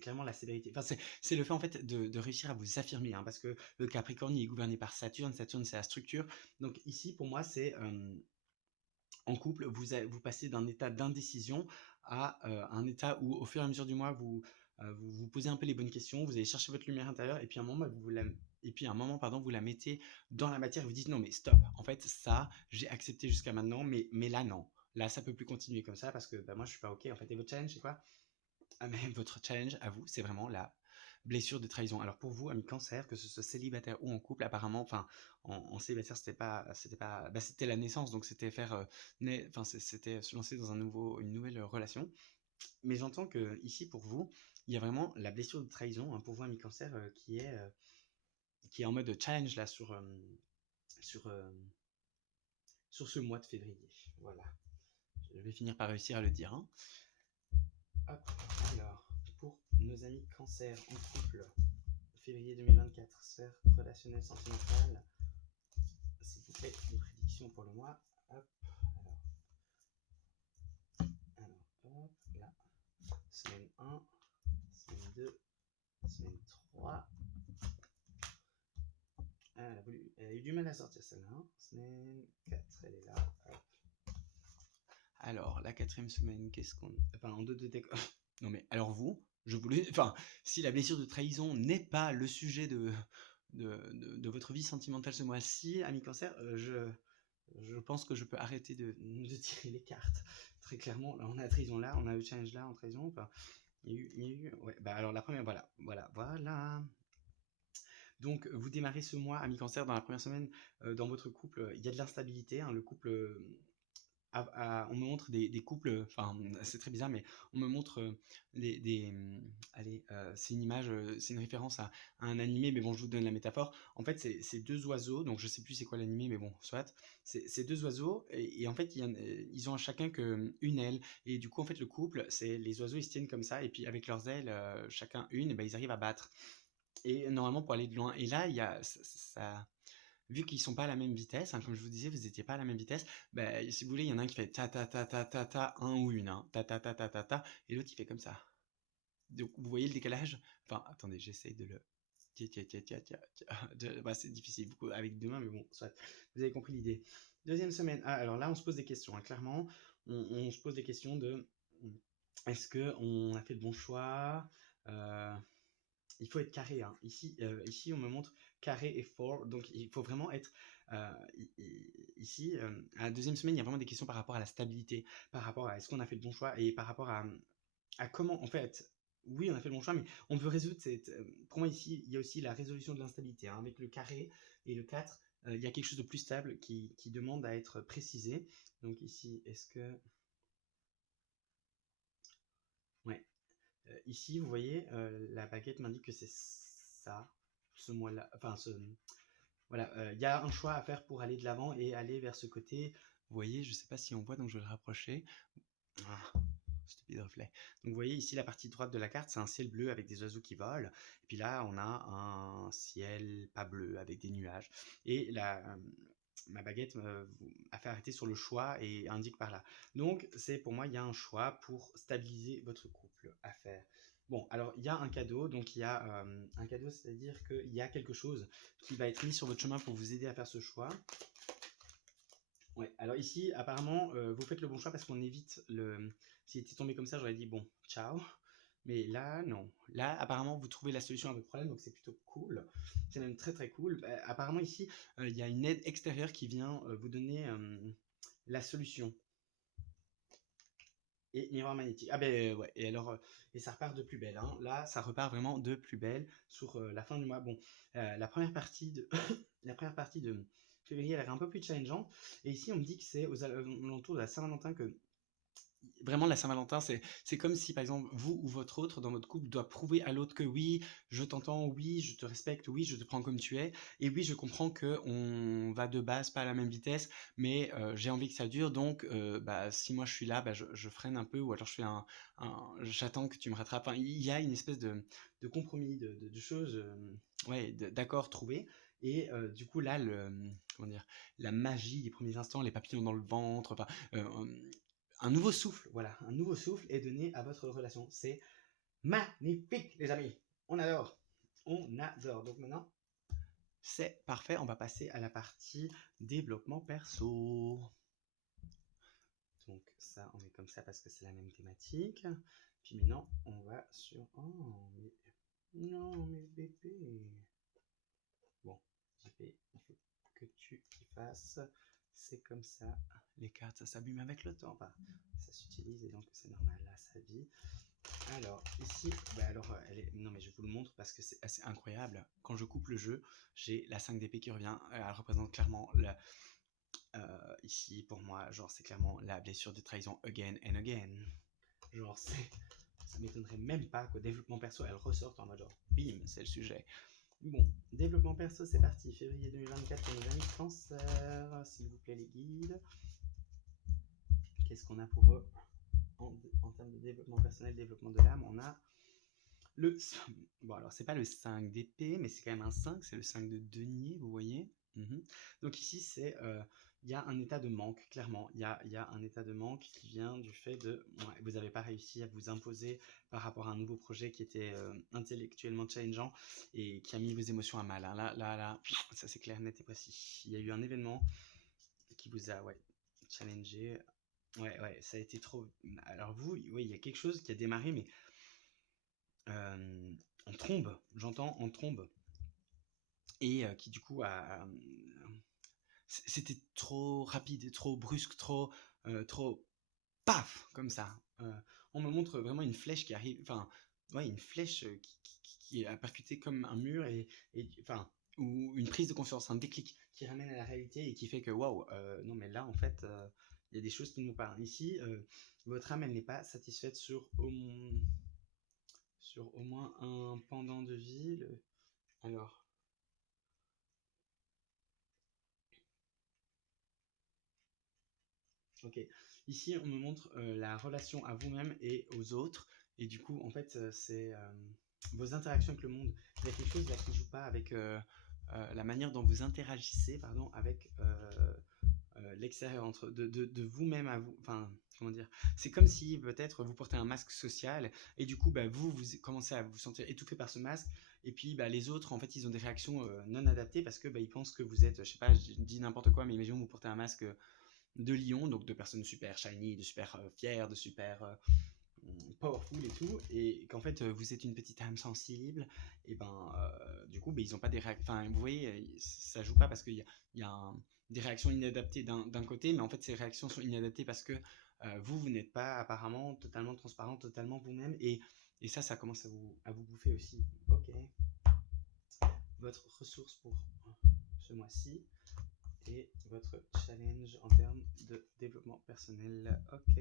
clairement la sévérité. Enfin, c'est le fait en fait de réussir à vous affirmer, hein, parce que le Capricorne il est gouverné par Saturne. Saturne, c'est la structure. Donc ici, pour moi, c'est en couple, vous passez d'un état d'indécision à un état où, au fur et à mesure du mois, vous posez un peu les bonnes questions, vous allez chercher votre lumière intérieure, et puis à un moment, vous la mettez dans la matière, et vous dites non, mais stop, en fait, ça, j'ai accepté jusqu'à maintenant, mais là, non. Là, ça peut plus continuer comme ça parce que bah, moi, je suis pas OK. En fait, et votre challenge, c'est quoi? Ah, mais votre challenge, à vous, c'est vraiment la blessure de trahison. Alors pour vous, ami Cancer, que ce soit célibataire ou en couple, apparemment, enfin, en célibataire, bah, c'était la naissance, donc c'était faire, enfin, c'était se lancer dans une nouvelle relation. Mais j'entends que ici, pour vous, il y a vraiment la blessure de trahison, hein, pour vous, ami Cancer, qui est en mode challenge là sur, euh, sur ce mois de février. Voilà. Je vais finir par réussir à le dire, hein. Hop, alors, pour nos amis Cancer en couple, février 2024, sphère relationnelle sentimentale, s'il vous plaît, une prédiction pour le mois. Hop, alors hop, là, semaine 1, semaine 2, semaine 3. Ah, elle a eu du mal à sortir celle-là, hein. Semaine 4, elle est là. Hop. Alors, la 4e semaine, qu'est-ce qu'on... Enfin, en 2 non mais, alors vous, enfin, si la blessure de trahison n'est pas le sujet de votre vie sentimentale ce mois-ci, ami Cancer, je pense que je peux arrêter de tirer les cartes. Très clairement, là, on a la trahison là, on a le challenge là en trahison. Enfin, il y a eu, ouais, bah alors la première, voilà. Donc, vous démarrez ce mois, ami Cancer, dans la première semaine, dans votre couple, il y a de l'instabilité, hein, le couple on me montre des couples, enfin c'est très bizarre, mais on me montre allez, c'est une image, c'est une référence à un animé, mais bon, je vous donne la métaphore. En fait, c'est deux oiseaux, donc je sais plus c'est quoi l'animé, mais bon, soit. C'est deux oiseaux, et en fait, ils ont chacun qu'une aile, et du coup, en fait, le couple, c'est les oiseaux, ils se tiennent comme ça, et puis avec leurs ailes, chacun une, et ben, ils arrivent à battre. Et normalement, pour aller de loin. Et là, il y a ça vu qu'ils sont pas à la même vitesse, hein, comme je vous disais, vous n'étiez pas à la même vitesse, bah, si vous voulez, il y en a un qui fait ta ta ta ta ta ta, un ou une, hein, ta ta ta ta ta ta, et l'autre il fait comme ça. Donc vous voyez le décalage? Enfin, attendez, j'essaye de le... Bah, c'est difficile beaucoup avec deux mains, mais bon, soit. Vous avez compris l'idée. Deuxième semaine. Ah, alors là, on se pose des questions, hein, clairement. On se pose des questions de... Est-ce qu'on a fait le bon choix? Il faut être carré, hein. Ici, on me montre carré et fort, donc il faut vraiment être euh, ici. À la deuxième semaine, il y a vraiment des questions par rapport à la stabilité, par rapport à est-ce qu'on a fait le bon choix, et par rapport à comment, en fait, oui, on a fait le bon choix, mais on veut résoudre cette. Pour moi, ici, il y a aussi la résolution de l'instabilité, hein. Avec le carré et le 4, il y a quelque chose de plus stable qui demande à être précisé. Donc ici, est-ce que. Ouais. Ici, vous voyez, la baguette m'indique que c'est ça, ce mois-là. Enfin, voilà, il y a un choix à faire pour aller de l'avant et aller vers ce côté. Vous voyez, je ne sais pas si on voit, donc je vais le rapprocher. Ah, stupide reflet. Donc vous voyez ici la partie droite de la carte, c'est un ciel bleu avec des oiseaux qui volent. Et puis là, on a un ciel pas bleu avec des nuages. Et ma baguette a fait arrêter sur le choix et indique par là. Donc c'est pour moi, il y a un choix pour stabiliser votre couple à faire. Bon, alors il y a un cadeau, donc il y a un cadeau, c'est-à-dire qu'il y a quelque chose qui va être mis sur votre chemin pour vous aider à faire ce choix. Ouais, alors ici, apparemment, vous faites le bon choix parce qu'on évite le... S'il était tombé comme ça, j'aurais dit bon, ciao. Mais là, non. Là, apparemment, vous trouvez la solution à votre problème, donc c'est plutôt cool. C'est même très très cool. Apparemment, ici, il y a une aide extérieure qui vient vous donner la solution. Et miroir magnétique. Ah ben ouais, et alors, et ça repart de plus belle, hein. Là, ça repart vraiment de plus belle sur la fin du mois. Bon, la première partie de la première partie de février a l'air un peu plus challengeant. Et ici, on me dit que c'est aux alentours de la Saint-Valentin que vraiment la Saint-Valentin, c'est comme si, par exemple, vous ou votre autre dans votre couple doit prouver à l'autre que oui, je t'entends, oui, je te respecte, oui, je te prends comme tu es, et oui, je comprends que on va de base pas à la même vitesse, mais j'ai envie que ça dure, donc bah, si moi je suis là, bah, je freine un peu, ou alors je fais j'attends que tu me rattrapes. Enfin, il y a une espèce de compromis, de choses, ouais, d'accords trouvés. Et du coup là, comment dire, la magie des premiers instants, les papillons dans le ventre, enfin, un nouveau souffle, voilà, un nouveau souffle est donné à votre relation. C'est magnifique, les amis. On adore. On adore. Donc maintenant, c'est parfait. On va passer à la partie développement perso. Donc ça, on met comme ça parce que c'est la même thématique. Puis maintenant, on va sur... Oh, mais... Non, mais bébé. Bon, JP, il faut que tu y fasses. C'est comme ça. Les cartes, ça s'abîme avec le temps. Enfin, ça s'utilise et donc c'est normal. Là, ça vit. Alors, ici, bah alors, non, mais je vous le montre parce que c'est assez incroyable. Quand je coupe le jeu, j'ai la 5 d'épée qui revient. Elle représente clairement ici, pour moi, genre, c'est clairement la blessure de trahison again and again. Genre, ça m'étonnerait même pas qu'au développement perso, elle ressorte en mode genre, bim, c'est le sujet. Bon, développement perso, c'est parti. Février 2024 pour nos amis Cancer. S'il vous plaît, les guides. Qu'est-ce qu'on a pour eux en termes de développement personnel, développement de l'âme? On a le... Bon, alors, c'est pas le 5 d'épée, mais c'est quand même un 5. C'est le 5 de denier, vous voyez. Donc ici, c'est... il y a un état de manque, clairement. Il y a un état de manque qui vient du fait de... Ouais, vous n'avez pas réussi à vous imposer par rapport à un nouveau projet qui était intellectuellement challengeant et qui a mis vos émotions à mal. Hein. Là, ça c'est clair, net et précis. Il y a eu un événement qui vous a challengé. Ouais, ça a été trop... Alors vous, oui, il y a quelque chose qui a démarré, mais en trombe, j'entends en trombe. Et qui du coup c'était trop rapide, trop brusque, trop paf, comme ça. On me montre vraiment une flèche qui arrive, enfin, ouais, une flèche qui a percuté comme un mur enfin, ou une prise de conscience, un déclic qui ramène à la réalité et qui fait que waouh, non mais là en fait, il y a des choses qui nous parlent. Ici, votre âme, elle n'est pas satisfaite sur au moins un pendant de vie. Alors. Ok. Ici, on me montre la relation à vous-même et aux autres. Et du coup, en fait, c'est vos interactions avec le monde. Il y a quelque chose là qui ne joue pas avec la manière dont vous interagissez, pardon, avec l'extérieur, de vous-même à vous. Enfin, comment dire? C'est comme si peut-être vous portez un masque social et du coup, bah, vous commencez à vous sentir étouffé par ce masque. Et puis, bah, les autres, en fait, ils ont des réactions non adaptées parce que bah, ils pensent que vous êtes, je sais pas, je dis n'importe quoi, mais imaginons vous portez un masque de lion, donc de personnes super shiny, de super fières, de super powerful et tout, et qu'en fait vous êtes une petite âme sensible, et ben du coup ils n'ont pas des réactions, enfin vous voyez, ça joue pas parce qu'il y a des réactions inadaptées d'un côté, mais en fait ces réactions sont inadaptées parce que vous n'êtes pas apparemment totalement transparent, totalement vous-même, et ça commence à vous bouffer aussi. Ok. Votre ressource pour ce mois-ci et votre challenge en termes de développement personnel. Ok.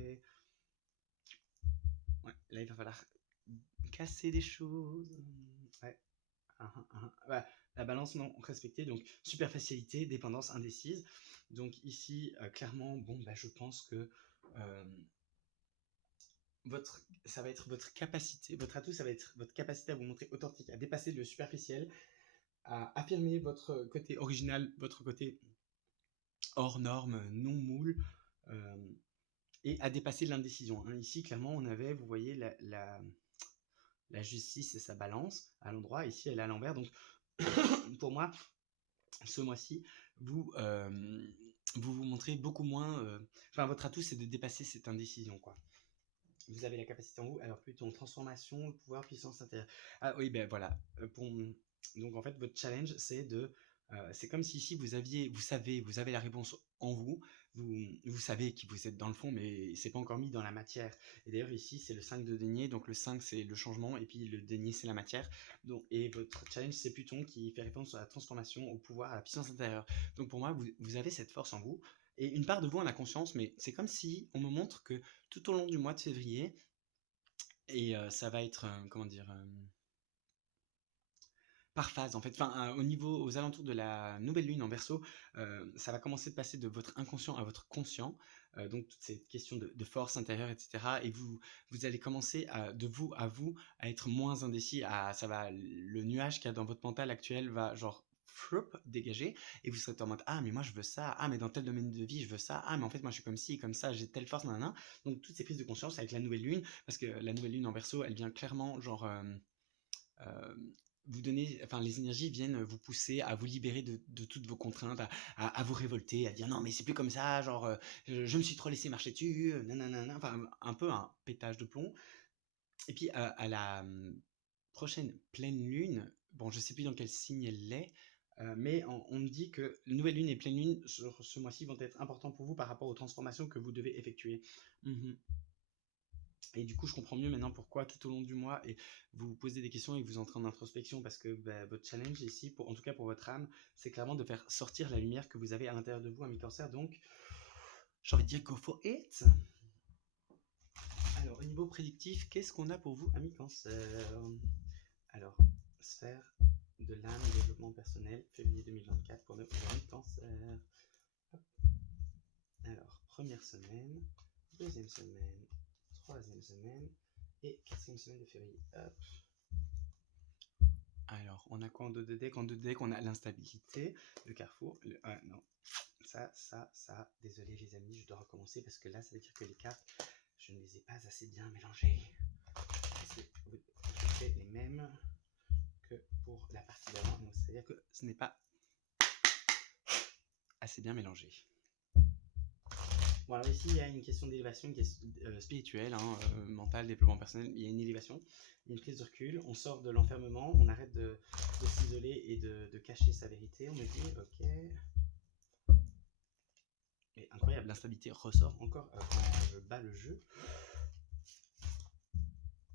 Ouais, là il va falloir casser des choses. Ouais. Ouais. La balance non respectée, donc superficialité, dépendance indécise. Donc ici, clairement, bon, bah, je pense que ça va être votre capacité, votre atout, ça va être votre capacité à vous montrer authentique, à dépasser le superficiel, à affirmer votre côté original, votre côté hors norme, non moule, et à dépasser l'indécision. Hein. Ici, clairement, on avait, vous voyez, la justice et sa balance à l'endroit. Ici, elle est à l'envers. Donc, pour moi, ce mois-ci, vous vous montrez beaucoup moins... Enfin, votre atout, c'est de dépasser cette indécision, quoi. Vous avez la capacité en vous, alors plutôt en transformation, le pouvoir, puissance intérieure. Ah oui, ben voilà. Donc, en fait, votre challenge, c'est de C'est comme si ici vous avez la réponse en vous, vous savez qui vous êtes dans le fond, mais c'est pas encore mis dans la matière. Et d'ailleurs ici c'est le 5 de denier, donc le 5 c'est le changement, et puis le denier c'est la matière. Donc, et votre challenge c'est Pluton qui fait référence à la transformation, au pouvoir, à la puissance intérieure. Donc pour moi, vous avez cette force en vous, et une part de vous en a conscience, mais c'est comme si on me montre que tout au long du mois de février, et ça va être, comment dire, par phase en fait, enfin au niveau, aux alentours de la nouvelle lune en Verseau, ça va commencer de passer de votre inconscient à votre conscient, donc toute cette question de force intérieure, etc. Et vous allez commencer de vous à vous à être moins indécis, le nuage qu'il y a dans votre mental actuel va genre floup, dégager, et vous serez en mode ah mais moi je veux ça, ah mais dans tel domaine de vie je veux ça, ah mais en fait moi je suis comme ci comme ça, j'ai telle force, nanana. Donc toutes ces prises de conscience avec la nouvelle lune, parce que la nouvelle lune en Verseau elle vient clairement genre euh, vous donner, enfin les énergies viennent vous pousser à vous libérer de toutes vos contraintes, à vous révolter, à dire non mais c'est plus comme ça, genre je me suis trop laissé marcher dessus, nanana, enfin un peu un pétage de plomb. Et puis à la prochaine pleine lune, bon je sais plus dans quel signe elle est, mais on me dit que nouvelle lune et pleine lune sur ce mois-ci vont être importants pour vous par rapport aux transformations que vous devez effectuer. Mhm. Et du coup, je comprends mieux maintenant pourquoi tout au long du mois, et vous vous posez des questions et vous entrez en introspection, parce que bah, votre challenge ici, en tout cas pour votre âme, c'est clairement de faire sortir la lumière que vous avez à l'intérieur de vous, ami cancer. Donc, j'ai envie de dire go for it. Alors, au niveau prédictif, qu'est-ce qu'on a pour vous, ami cancer? Alors, sphère de l'âme, développement personnel, février 2024 pour notre ami cancer. Hop. Alors, première semaine, deuxième semaine, troisième semaine et quatrième semaine de février. Hop. Alors, on a quoi en 2 deck? En 2 deck, on a l'instabilité, le carrefour, non, ça, désolé les amis, je dois recommencer parce que là, ça veut dire que les cartes, je ne les ai pas assez bien mélangées. Vous faites les mêmes que pour la partie d'avant, donc c'est-à-dire que ce n'est pas assez bien mélangé. Bon, alors ici, il y a une question d'élévation, une question spirituelle, mentale, développement personnel. Il y a une élévation, il y a une prise de recul. On sort de l'enfermement, on arrête de s'isoler et de cacher sa vérité. On me dit, ok. Et incroyable, l'instabilité ressort encore quand je bats le jeu.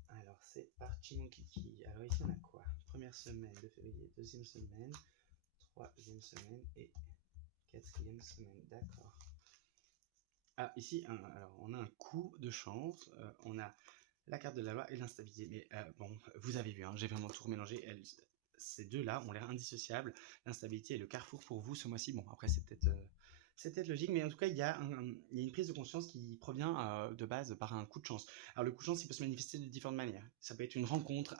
Alors, c'est parti, mon kiki. Alors, ici, on a quoi? Première semaine de février, deuxième semaine, troisième semaine et quatrième semaine. D'accord. Ah, ici, alors, on a un coup de chance. On a la carte de la loi et l'instabilité. Mais bon, vous avez vu, j'ai vraiment tout remélangé. Ces deux-là ont l'air indissociables. L'instabilité est le carrefour pour vous ce mois-ci. Bon, après, c'est peut-être logique, mais en tout cas, il y a une prise de conscience qui provient de base par un coup de chance. Alors, le coup de chance, il peut se manifester de différentes manières. Ça peut être une rencontre,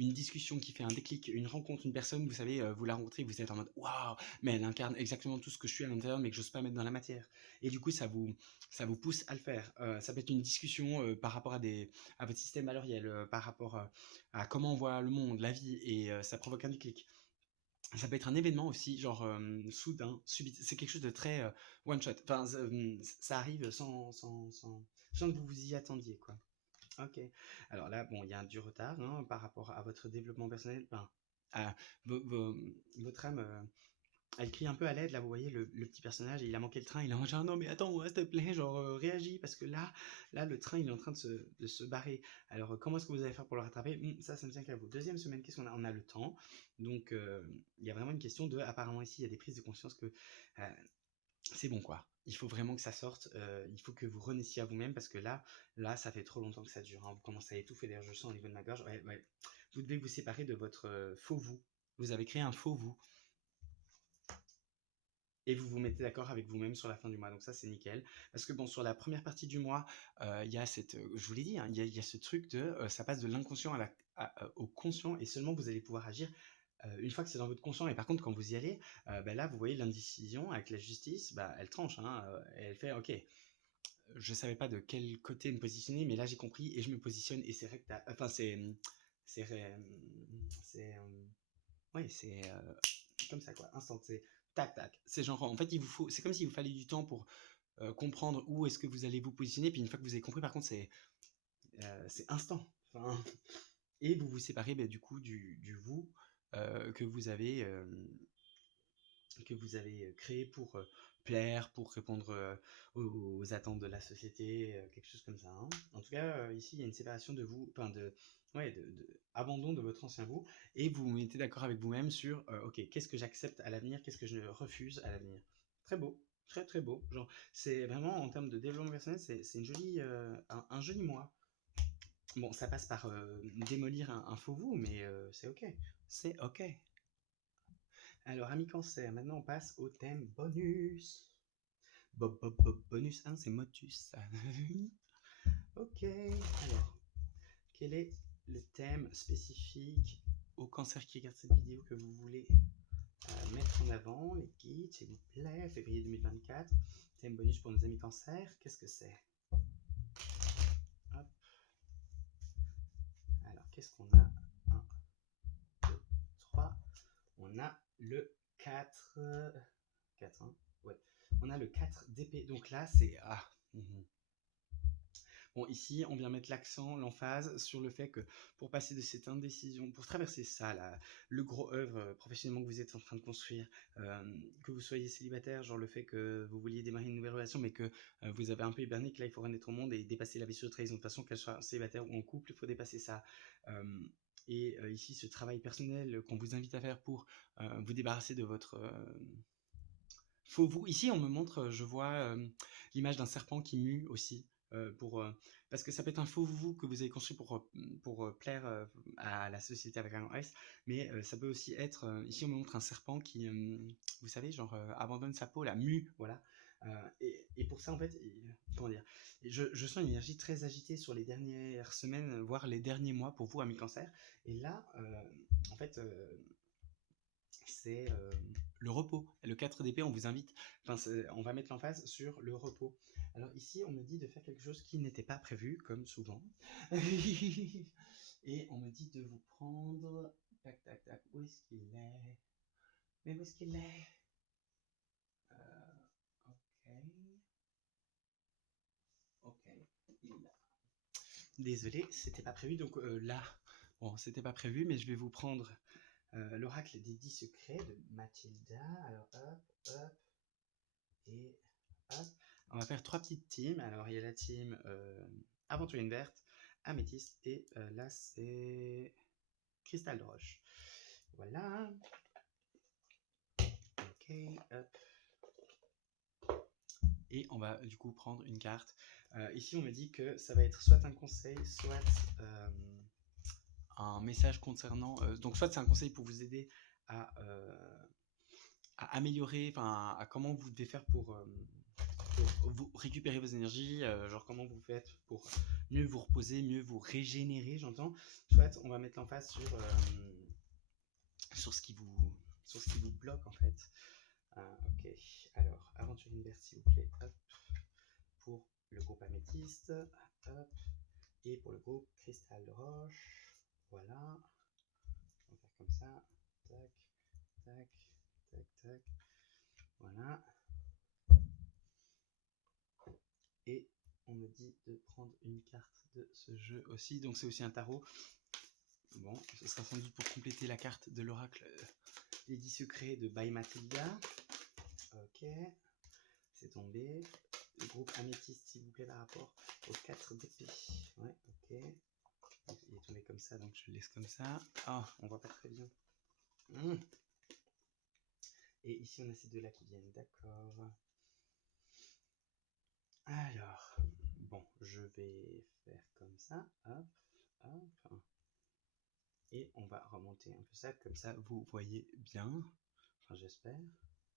une discussion qui fait un déclic, une rencontre, une personne, vous savez, vous la rencontrez, vous êtes en mode waouh, mais elle incarne exactement tout ce que je suis à l'intérieur, mais que j'ose pas mettre dans la matière. Et du coup, ça vous pousse à le faire. Ça peut être une discussion par rapport à votre système valoriel, par rapport à comment on voit le monde, la vie, et ça provoque un déclic. Ça peut être un événement aussi, genre soudain, subit. C'est quelque chose de très one shot. Enfin, ça arrive sans que vous vous y attendiez, quoi. Ok. Alors là, bon, il y a du retard par rapport à votre développement personnel. Enfin, à votre âme. Elle crie un peu à l'aide, là, vous voyez, le petit personnage, et il a manqué le train, il est en genre, non, mais attends, s'il te plaît, genre, réagis, parce que là, le train, il est en train de se barrer. Alors, comment est-ce que vous allez faire pour le rattraper? Ça ne tient qu'à vous. Deuxième semaine, qu'est-ce qu'on a? On a le temps. Donc, il y a vraiment une question apparemment ici, il y a des prises de conscience que c'est bon, quoi. Il faut vraiment que ça sorte, il faut que vous renaissiez à vous-même, parce que là, ça fait trop longtemps que ça dure, Vous commencez à étouffer, d'ailleurs, je sens au niveau de ma gorge. Ouais, ouais. Vous devez vous séparer de votre faux vous. Vous avez créé un faux vous. Et vous vous mettez d'accord avec vous-même sur la fin du mois. Donc ça, c'est nickel. Parce que bon, sur la première partie du mois, il y a je vous l'ai dit, il y a ce truc ça passe de l'inconscient au conscient, et seulement vous allez pouvoir agir une fois que c'est dans votre conscient. Et par contre, quand vous y allez, là, vous voyez l'indécision avec la justice, elle tranche, et elle fait, ok, je savais pas de quel côté me positionner, mais là, j'ai compris et je me positionne, et c'est recta. Enfin, c'est, ouais, c'est comme ça, quoi, instant. C'est tac, tac. C'est genre, en fait, c'est comme s'il vous fallait du temps pour comprendre où est-ce que vous allez vous positionner. Puis une fois que vous avez compris, par contre, c'est instant. Enfin, et vous vous séparez du coup du vous que vous avez que vous avez créé pour plaire, pour répondre aux attentes de la société, quelque chose comme ça, hein. En tout cas, ici, il y a une séparation de vous, enfin ouais, abandon de votre ancien vous, et vous vous mettez d'accord avec vous-même sur, ok, qu'est-ce que j'accepte à l'avenir, qu'est-ce que je refuse à l'avenir. Très beau, très très beau. Genre, c'est vraiment en termes de développement personnel, c'est une jolie, un joli mois. Bon, ça passe par démolir un faux vous, mais c'est ok. C'est ok. Alors, ami cancer, maintenant on passe au thème bonus. Bonus 1, c'est motus. Ok, alors, quel est le thème spécifique au cancer qui regarde cette vidéo que vous voulez mettre en avant, les guides, s'il vous plaît, février 2024. Thème bonus pour nos amis cancer, qu'est-ce que c'est? Hop. Alors, qu'est-ce qu'on a? 1, 2, 3. On a le 4. 4, hein? Ouais. On a le 4 d'épée. Donc là, c'est... Ah. Bon, ici, on vient mettre l'accent, l'emphase sur le fait que pour passer de cette indécision, pour traverser ça, là, le gros œuvre professionnellement que vous êtes en train de construire, que vous soyez célibataire, genre le fait que vous vouliez démarrer une nouvelle relation, mais que vous avez un peu hiberné, que là, il faut renaître au monde et dépasser la vie sur trahison. De toute façon, qu'elle soit célibataire ou en couple, il faut dépasser ça. Et ici, ce travail personnel qu'on vous invite à faire pour vous débarrasser de votre... faux vous. Ici, on me montre, je vois l'image d'un serpent qui mue aussi, parce que ça peut être un faux vous que vous avez construit pour plaire à la société avec un grand S, mais ça peut aussi être, ici on me montre un serpent qui, vous savez, genre abandonne sa peau, la mue, voilà. Et pour ça, en fait, comment dire, je sens une énergie très agitée sur les dernières semaines, voire les derniers mois pour vous, amis cancer. Et là, en fait, c'est le repos. Le 4 d'épée, on vous invite, on va mettre l'emphase sur le repos. Alors ici, on me dit de faire quelque chose qui n'était pas prévu, comme souvent. Et on me dit de vous prendre... Tac, tac, tac, où est-ce qu'il est? Mais où est-ce qu'il est? Ok. Ok. Il est là. Désolé, c'était pas prévu. Donc là, bon, c'était pas prévu, mais je vais vous prendre l'oracle des 10 secrets de Mathilda. Alors hop, hop, et hop. On va faire 3 petites teams. Alors il y a la team Aventurine Verte, Améthyste, et là c'est Cristal de Roche. Voilà. Ok, hop. Et on va du coup prendre une carte. Ici on me dit que ça va être soit un conseil, soit un message concernant... donc soit c'est un conseil pour vous aider à améliorer, enfin à comment vous devez faire pour vous récupérer vos énergies, genre comment vous faites pour mieux vous reposer, mieux vous régénérer, j'entends. Soit on va mettre l'emphase sur ce qui vous bloque en fait. Ok, alors Aventurine Verte s'il vous plaît, hop, pour le groupe Améthyste, hop, et pour le groupe Cristal de Roche, voilà, on va faire comme ça, tac, tac, tac, tac, voilà. Et on me dit de prendre une carte de ce jeu aussi, donc c'est aussi un tarot. Bon, ce sera sans doute pour compléter la carte de l'oracle Les 10 secrets de By Mathilda. Ok, c'est tombé. Le groupe Améthyste, s'il vous plaît, par rapport aux 4 d'épée. Ouais, ok. Il est tombé comme ça, donc je le laisse comme ça. Ah, on voit pas très bien. Et ici, on a ces deux-là qui viennent, d'accord. Alors, bon, je vais faire comme ça. Hop, hop. Et on va remonter un peu ça, comme ça vous voyez bien. Enfin, j'espère.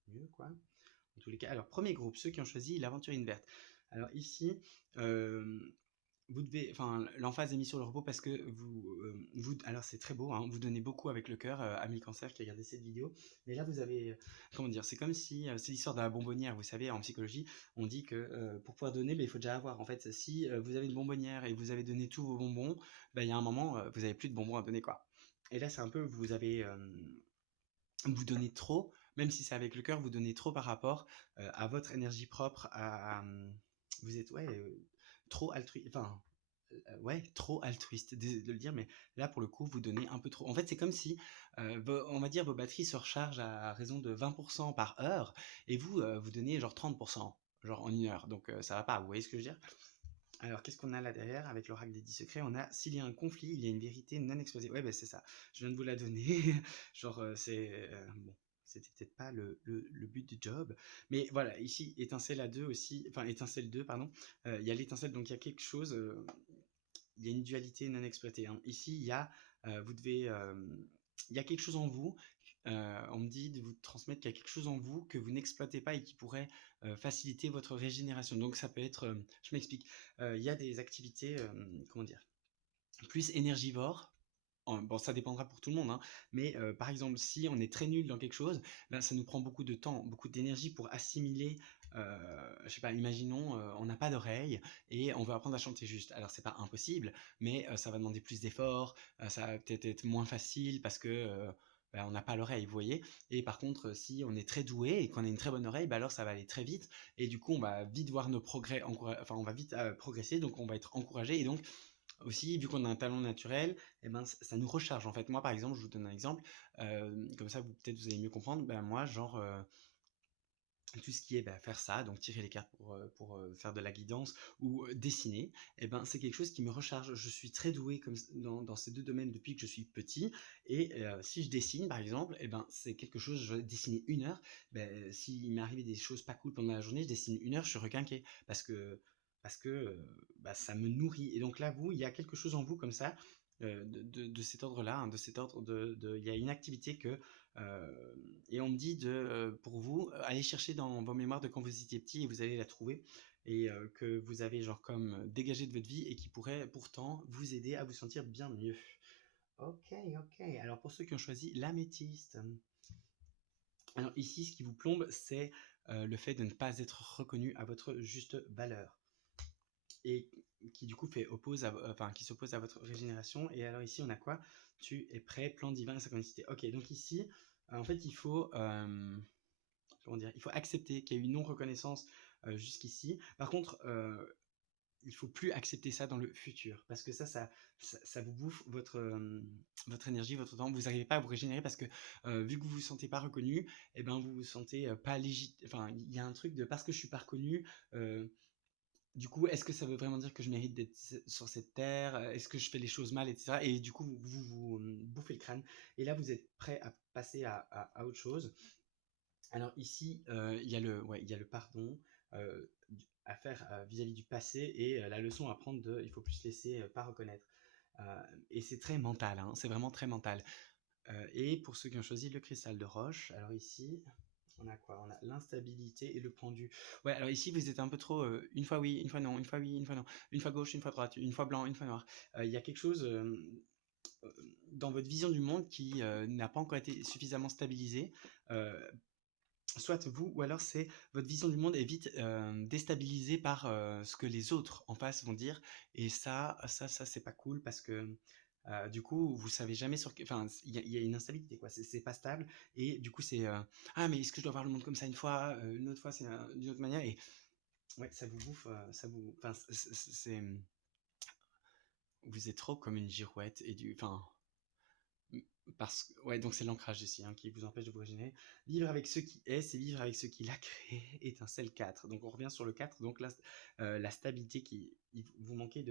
Mieux, quoi. En tous les cas, alors, premier groupe, ceux qui ont choisi l'Aventurine Verte. Alors ici, vous devez, enfin, l'emphase est mise sur le repos parce que alors c'est très beau, hein, vous donnez beaucoup avec le cœur, ami cancer qui a regardé cette vidéo, mais là vous avez, comment dire, c'est comme si, c'est l'histoire de la bonbonnière, vous savez, en psychologie, on dit que pour pouvoir donner, il faut déjà avoir, en fait, si vous avez une bonbonnière et vous avez donné tous vos bonbons, il y a un moment, vous n'avez plus de bonbons à donner, quoi. Et là c'est un peu, vous donnez trop, même si c'est avec le cœur, vous donnez trop par rapport à votre énergie propre, vous êtes, ouais, trop altruiste, enfin, ouais, trop altruiste, désolé de le dire, mais là, pour le coup, vous donnez un peu trop. En fait, c'est comme si, on va dire, vos batteries se rechargent à raison de 20% par heure, et vous, vous donnez genre 30%, genre en une heure. Donc, ça va pas, vous voyez ce que je veux dire? Alors, qu'est-ce qu'on a là derrière avec l'oracle des 10 secrets? On a, s'il y a un conflit, il y a une vérité non exposée. Ouais, ben c'est ça. Je viens de vous la donner. Genre, bon, c'était peut-être pas le but du job. Mais voilà, ici, étincelle à 2 aussi, enfin, étincelle 2, pardon. Il y a l'étincelle, donc il y a quelque chose, il y a une dualité non exploitée, hein. Ici, il y a, vous devez, il y a quelque chose en vous. On me dit de vous transmettre qu'il y a quelque chose en vous que vous n'exploitez pas et qui pourrait faciliter votre régénération. Donc ça peut être, je m'explique, il y a des activités, comment dire, plus énergivores. Bon, ça dépendra pour tout le monde, hein, mais par exemple, si on est très nul dans quelque chose, ben, ça nous prend beaucoup de temps, beaucoup d'énergie pour assimiler. Je sais pas, imaginons, on n'a pas d'oreille et on veut apprendre à chanter juste. Alors, c'est pas impossible, mais ça va demander plus d'efforts, ça va peut-être être moins facile parce que ben, on n'a pas l'oreille, vous voyez. Et par contre, si on est très doué et qu'on a une très bonne oreille, ben alors ça va aller très vite et du coup, on va vite voir nos progrès, enfin, on va vite progresser, donc on va être encouragé et donc aussi, vu qu'on a un talent naturel, eh ben, ça nous recharge. En fait, moi, par exemple, je vous donne un exemple, comme ça, peut-être vous allez mieux comprendre. Ben, moi, genre, tout ce qui est faire ça, donc tirer les cartes pour faire de la guidance ou dessiner, eh ben, c'est quelque chose qui me recharge. Je suis très doué dans ces deux domaines depuis que je suis petit. Et si je dessine, par exemple, eh ben, c'est quelque chose, je vais dessiner une heure. Ben, s'il m'est arrivé des choses pas cool pendant la journée, je dessine une heure, je suis requinqué. Parce que bah, ça me nourrit. Et donc là, il y a quelque chose en vous comme ça, de cet ordre-là, hein, de cet ordre il y a une activité que euh, et on me dit pour vous, aller chercher dans vos mémoires de quand vous étiez petit et vous allez la trouver et que vous avez genre comme dégagé de votre vie et qui pourrait pourtant vous aider à vous sentir bien mieux. Ok, ok. Alors pour ceux qui ont choisi l'améthyste, alors ici ce qui vous plombe c'est le fait de ne pas être reconnu à votre juste valeur et qui du coup qui s'oppose à votre régénération. Et alors ici on a quoi? Tu es prêt, plan divin et synchronicité. Ok, donc ici en fait il faut comment dire, il faut accepter qu'il y a eu une non-reconnaissance jusqu'ici. Par contre, il faut plus accepter ça dans le futur parce que ça vous bouffe votre énergie, votre temps. Vous n'arrivez pas à vous régénérer parce que vu que vous vous sentez pas reconnu, eh ben vous vous sentez pas légitime. Enfin, il y a un truc de parce que je suis pas reconnu. Du coup, est-ce que ça veut vraiment dire que je mérite d'être sur cette terre? Est-ce que je fais les choses mal, etc. Et du coup, vous bouffez le crâne. Et là, vous êtes prêt à passer à autre chose. Alors ici, il y a le pardon à faire vis-à-vis du passé et la leçon à prendre il faut plus se laisser pas reconnaître. Et c'est très mental, hein, c'est vraiment très mental. Et pour ceux qui ont choisi le cristal de roche, alors ici, on a quoi? On a l'instabilité et le pendu. Ouais, alors ici, vous êtes un peu trop une fois oui, une fois non, une fois oui, une fois non, une fois gauche, une fois droite, une fois blanc, une fois noir. Il y a quelque chose dans votre vision du monde qui n'a pas encore été suffisamment stabilisé. Euh, Soit vous, ou alors c'est votre vision du monde est vite déstabilisée par ce que les autres en face vont dire. Et ça c'est pas cool parce que du coup, vous savez jamais enfin, il y a une instabilité, quoi. C'est pas stable. Et du coup, c'est ah, mais est-ce que je dois voir le monde comme ça une fois, une autre fois, c'est d'une autre manière. Et ouais, ça vous bouffe, enfin, vous êtes trop comme une girouette et enfin, ouais, donc c'est l'ancrage ici hein, qui vous empêche de vous régénérer. Vivre avec ce qui est, c'est vivre avec ce qui l'a créé. Étincelle 4. Donc on revient sur le 4. Donc là, la stabilité vous manquez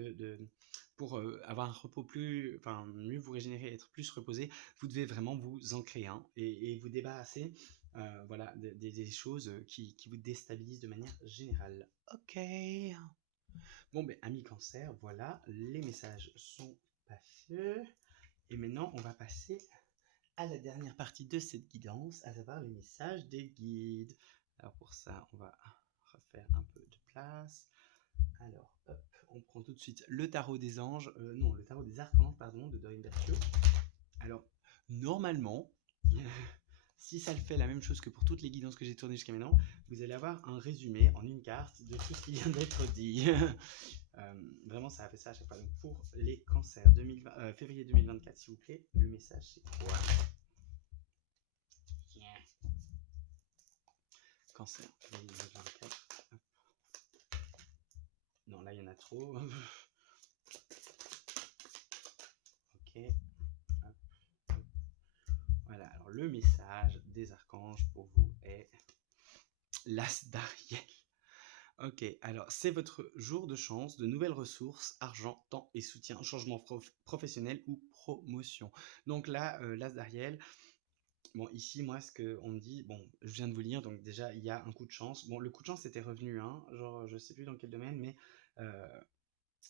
pour avoir un repos enfin mieux vous régénérer, être plus reposé, vous devez vraiment vous ancrer hein, et vous débarrasser voilà, des choses qui vous déstabilisent de manière générale. Ok. Bon, ben, amis cancer, voilà, les messages sont passés. Et maintenant, on va passer à la dernière partie de cette guidance, à savoir les messages des guides. Alors pour ça, on va refaire un peu de place. Alors, hop, on prend tout de suite le tarot des anges, non, le tarot des archanges, pardon, de Doreen Virtue. Alors, normalement, si ça le fait la même chose que pour toutes les guidances que j'ai tournées jusqu'à maintenant, vous allez avoir un résumé en une carte de tout ce qui vient d'être dit. Vraiment, ça a fait ça à chaque fois. Donc, pour les cancers, février 2024, s'il vous plaît, le message c'est quoi? Cancer, février 2024. Non, là, il y en a trop. Et hop, hop. Voilà, alors le message des archanges pour vous est l'As d'Ariel. Ok, alors c'est votre jour de chance, de nouvelles ressources, argent, temps et soutien, changement professionnel ou promotion. Donc là, l'As d'Ariel, bon ici moi ce qu'on me dit, bon je viens de vous lire, donc déjà il y a un coup de chance. Bon le coup de chance était revenu, hein, genre je sais plus dans quel domaine, mais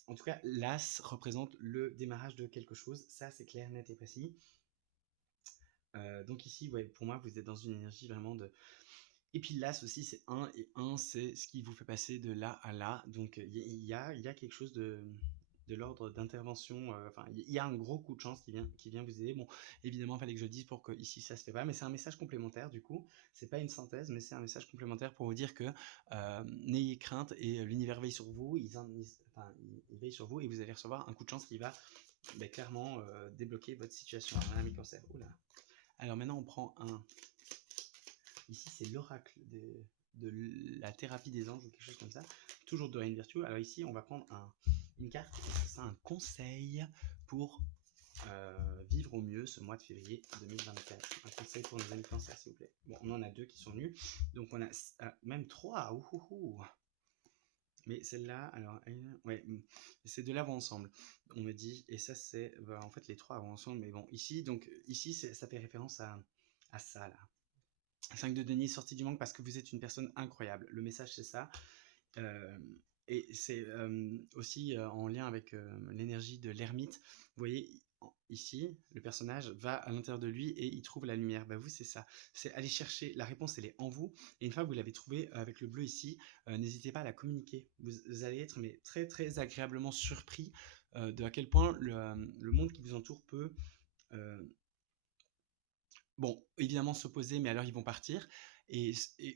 en tout cas l'As représente le démarrage de quelque chose, ça c'est clair, net et précis. Donc ici, ouais, pour moi vous êtes dans une énergie vraiment de... Et puis l'As aussi, c'est un, et un, c'est ce qui vous fait passer de là à là. Donc il y a quelque chose de l'ordre d'intervention. Enfin, il y a un gros coup de chance qui vient vous aider. Bon, évidemment, il fallait que je le dise pour que ici ça se fait pas, mais c'est un message complémentaire du coup. C'est pas une synthèse, mais c'est un message complémentaire pour vous dire que n'ayez crainte et l'univers veille sur vous. Il veille sur vous et vous allez recevoir un coup de chance qui va clairement débloquer votre situation. Un ami cancer. Oula. Alors maintenant, on prend un. Ici, c'est l'oracle de la thérapie des anges ou quelque chose comme ça. Toujours de Doreen Virtue. Alors ici, on va prendre une carte. C'est un conseil pour vivre au mieux ce mois de février 2024. Un conseil pour nos amis cancers, s'il vous plaît. Bon, on en a 2 qui sont nus. Donc on a même 3. Ouhouhou. Mais celle-là, alors, ouais, ces deux-là vont ensemble. On me dit, et ça c'est, en fait les 3 vont ensemble, mais bon, ici, donc ici, ça fait référence à ça là. 5 de denier sorti du manque parce que vous êtes une personne incroyable. Le message c'est ça. Et c'est aussi en lien avec l'énergie de l'ermite. Vous voyez, ici, le personnage va à l'intérieur de lui et il trouve la lumière. Bah, vous, c'est ça. C'est aller chercher. La réponse, elle est en vous. Et une fois que vous l'avez trouvée avec le bleu ici, n'hésitez pas à la communiquer. Vous allez être mais, très, très agréablement surpris de à quel point le monde qui vous entoure peut... bon, évidemment s'opposer, mais alors ils vont partir.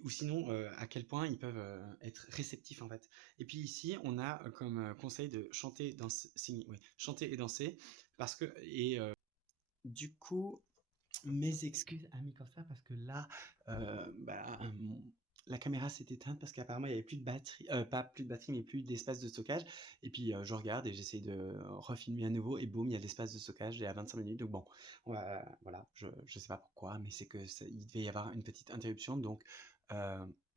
Ou sinon, à quel point ils peuvent être réceptifs en fait. Et puis ici, on a comme conseil de chanter, danser, oui, chanter et danser, parce que du coup, mes excuses à Cancer parce que là, la caméra s'est éteinte parce qu'apparemment il n'y avait plus de batterie, pas plus de batterie, mais plus d'espace de stockage. Et puis je regarde et j'essaie de refilmer à nouveau et boum, il y a de l'espace de stockage et à 25 minutes. Donc bon, voilà, je sais pas pourquoi, mais c'est que il devait y avoir une petite interruption. Donc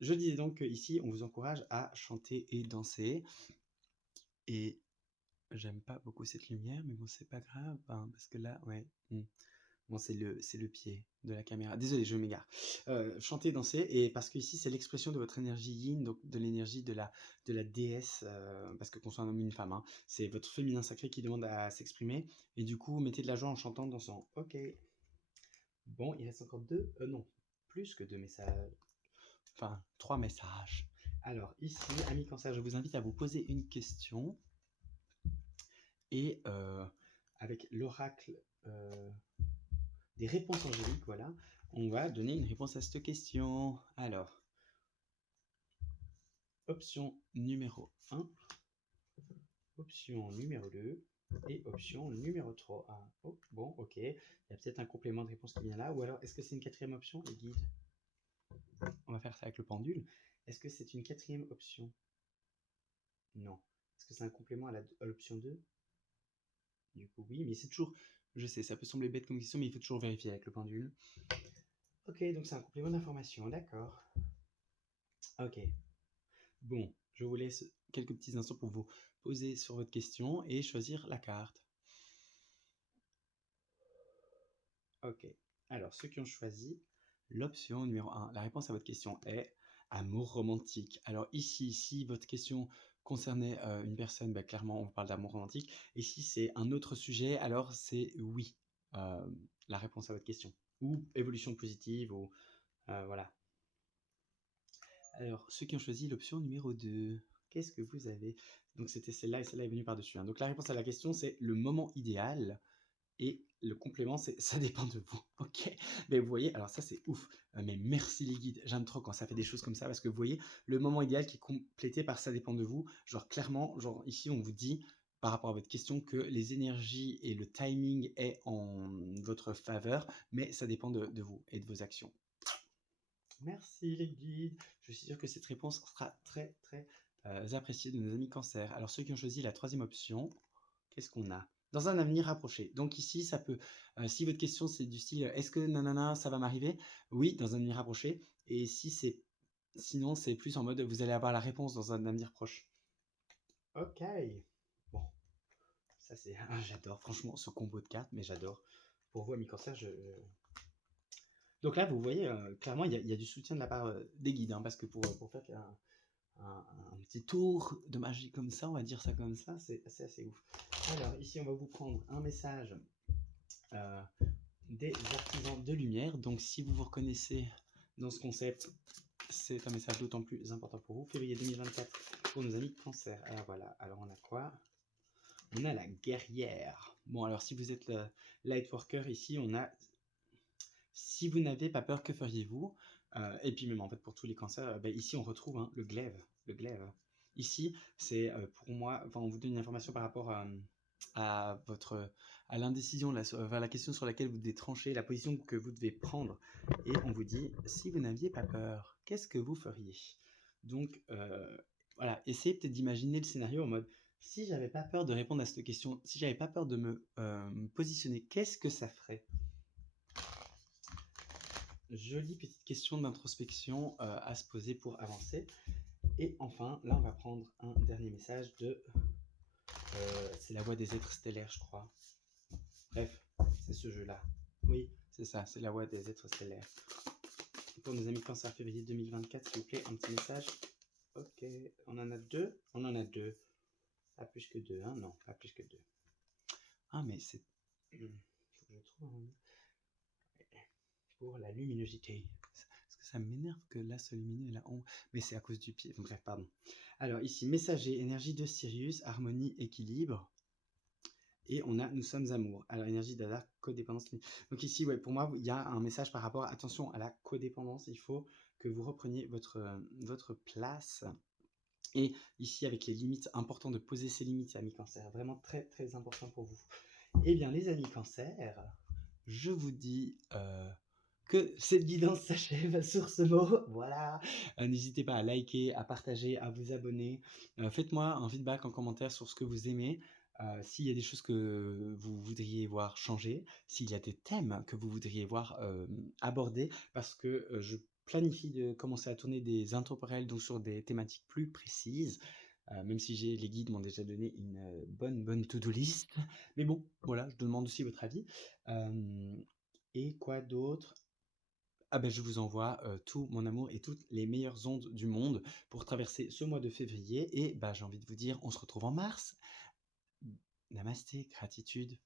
je disais donc qu'ici, on vous encourage à chanter et danser. Et j'aime pas beaucoup cette lumière, mais bon, c'est pas grave, hein, parce que là, ouais. Bon, c'est le pied de la caméra. Désolé, je m'égare. Chanter, danser, et parce que ici c'est l'expression de votre énergie yin, donc de l'énergie de la déesse, parce que qu'on soit un homme ou une femme, hein, c'est votre féminin sacré qui demande à s'exprimer, et du coup, mettez de la joie en chantant, dansant. Ok. Bon, il reste encore non, plus que 2 messages. Enfin, 3 messages. Alors, ici, ami cancer, je vous invite à vous poser une question, et avec l'oracle... des réponses angéliques, voilà, on va donner une réponse à cette question. Alors, option numéro 1, option numéro 2 et option numéro 3. Ah, oh, bon, ok, il y a peut-être un complément de réponse qui vient là, ou alors est-ce que c'est une 4e option, les guides? On va faire ça avec le pendule. Est-ce que c'est une 4e option? Non. Est-ce que c'est un complément à l'option 2? Du coup, oui, mais c'est toujours... Je sais, ça peut sembler bête comme question, mais il faut toujours vérifier avec le pendule. Ok, donc c'est un complément d'information, d'accord. Ok. Bon, je vous laisse quelques petits instants pour vous poser sur votre question et choisir la carte. Ok. Alors, ceux qui ont choisi l'option numéro 1, la réponse à votre question est amour romantique. Alors ici, si votre question concernait une personne, clairement, on parle d'amour romantique. Et si c'est un autre sujet, alors c'est oui, la réponse à votre question. Ou évolution positive, ou voilà. Alors, ceux qui ont choisi l'option numéro 2, qu'est-ce que vous avez? Donc, c'était celle-là et celle-là est venue par-dessus, hein. Donc, la réponse à la question, c'est le moment idéal. Et le complément, c'est ça dépend de vous. Ok? Mais vous voyez, alors ça, c'est ouf. Mais merci les guides. J'aime trop quand ça fait des choses comme ça parce que vous voyez, le moment idéal qui est complété par ça dépend de vous. Genre, clairement, genre ici, on vous dit par rapport à votre question que les énergies et le timing est en votre faveur, mais ça dépend de vous et de vos actions. Merci les guides. Je suis sûr que cette réponse sera très très appréciée de nos amis cancer. Alors ceux qui ont choisi la 3e option, qu'est-ce qu'on a? dans un avenir rapproché. Donc ici, ça peut, si votre question c'est du style, est-ce que nanana, ça va m'arriver? Oui, dans un avenir rapproché. Et si c'est, sinon, c'est plus en mode, vous allez avoir la réponse dans un avenir proche. Ok. Bon, ça c'est, j'adore franchement ce combo de cartes, mais j'adore. Pour vous, amis cancer, donc là, vous voyez, clairement, il y a du soutien de la part des guides, hein, parce que pour faire un petit tour de magie comme ça, on va dire ça comme ça, c'est assez ouf. Alors, ici, on va vous prendre un message euh, des artisans de lumière. Donc, si vous vous reconnaissez dans ce concept, c'est un message d'autant plus important pour vous. Février 2024 pour nos amis cancer. Alors voilà, alors on a quoi? On a la guerrière. Bon, alors si vous êtes le light worker ici, on a si vous n'avez pas peur, que feriez-vous? Et puis même en fait pour tous les cancers, ici on retrouve hein, le glaive. Le glaive. Ici, c'est pour moi, enfin on vous donne une information par rapport à votre à l'indécision, la question sur laquelle vous devez trancher, la position que vous devez prendre. Et on vous dit, si vous n'aviez pas peur, qu'est-ce que vous feriez? Donc voilà, essayez peut-être d'imaginer le scénario en mode, si j'avais pas peur de répondre à cette question, si j'avais pas peur de me positionner, qu'est-ce que ça ferait? Jolie petite question d'introspection à se poser pour avancer. Et enfin, là, on va prendre un dernier message de... c'est la voix des êtres stellaires, je crois. Bref, c'est ce jeu-là. Oui, c'est ça, c'est la voix des êtres stellaires. Et pour nos amis cancer février 2024, s'il vous plaît, un petit message. Ok, on en a deux? On en a deux. Pas plus que deux, hein? Non, pas plus que deux. Ah, mais c'est... Faut que je trouve un... Pour la luminosité. Parce que ça m'énerve que là soit lumineux et là on... Mais c'est à cause du pied. Bref, pardon. Alors ici, messager, énergie de Sirius, harmonie, équilibre. Et on a nous sommes amour. Alors énergie d'Ada, codépendance. Donc ici, ouais, pour moi, il y a un message par rapport, attention à la codépendance. Il faut que vous repreniez votre place. Et ici, avec les limites, important de poser ses limites, amis cancer. Vraiment très, très important pour vous. Eh bien, les amis cancer, je vous dis que cette guidance s'achève sur ce mot. Voilà. N'hésitez pas à liker, à partager, à vous abonner. Faites-moi un feedback en commentaire sur ce que vous aimez. S'il y a des choses que vous voudriez voir changer, s'il y a des thèmes que vous voudriez voir abordés, parce que je planifie de commencer à tourner des intemporels donc sur des thématiques plus précises. Même si les guides m'ont déjà donné une bonne to-do list. Mais bon, voilà, je demande aussi votre avis. Et quoi d'autre? Ah ben, je vous envoie tout mon amour et toutes les meilleures ondes du monde pour traverser ce mois de février. Et bah, j'ai envie de vous dire, on se retrouve en mars. Namasté, gratitude.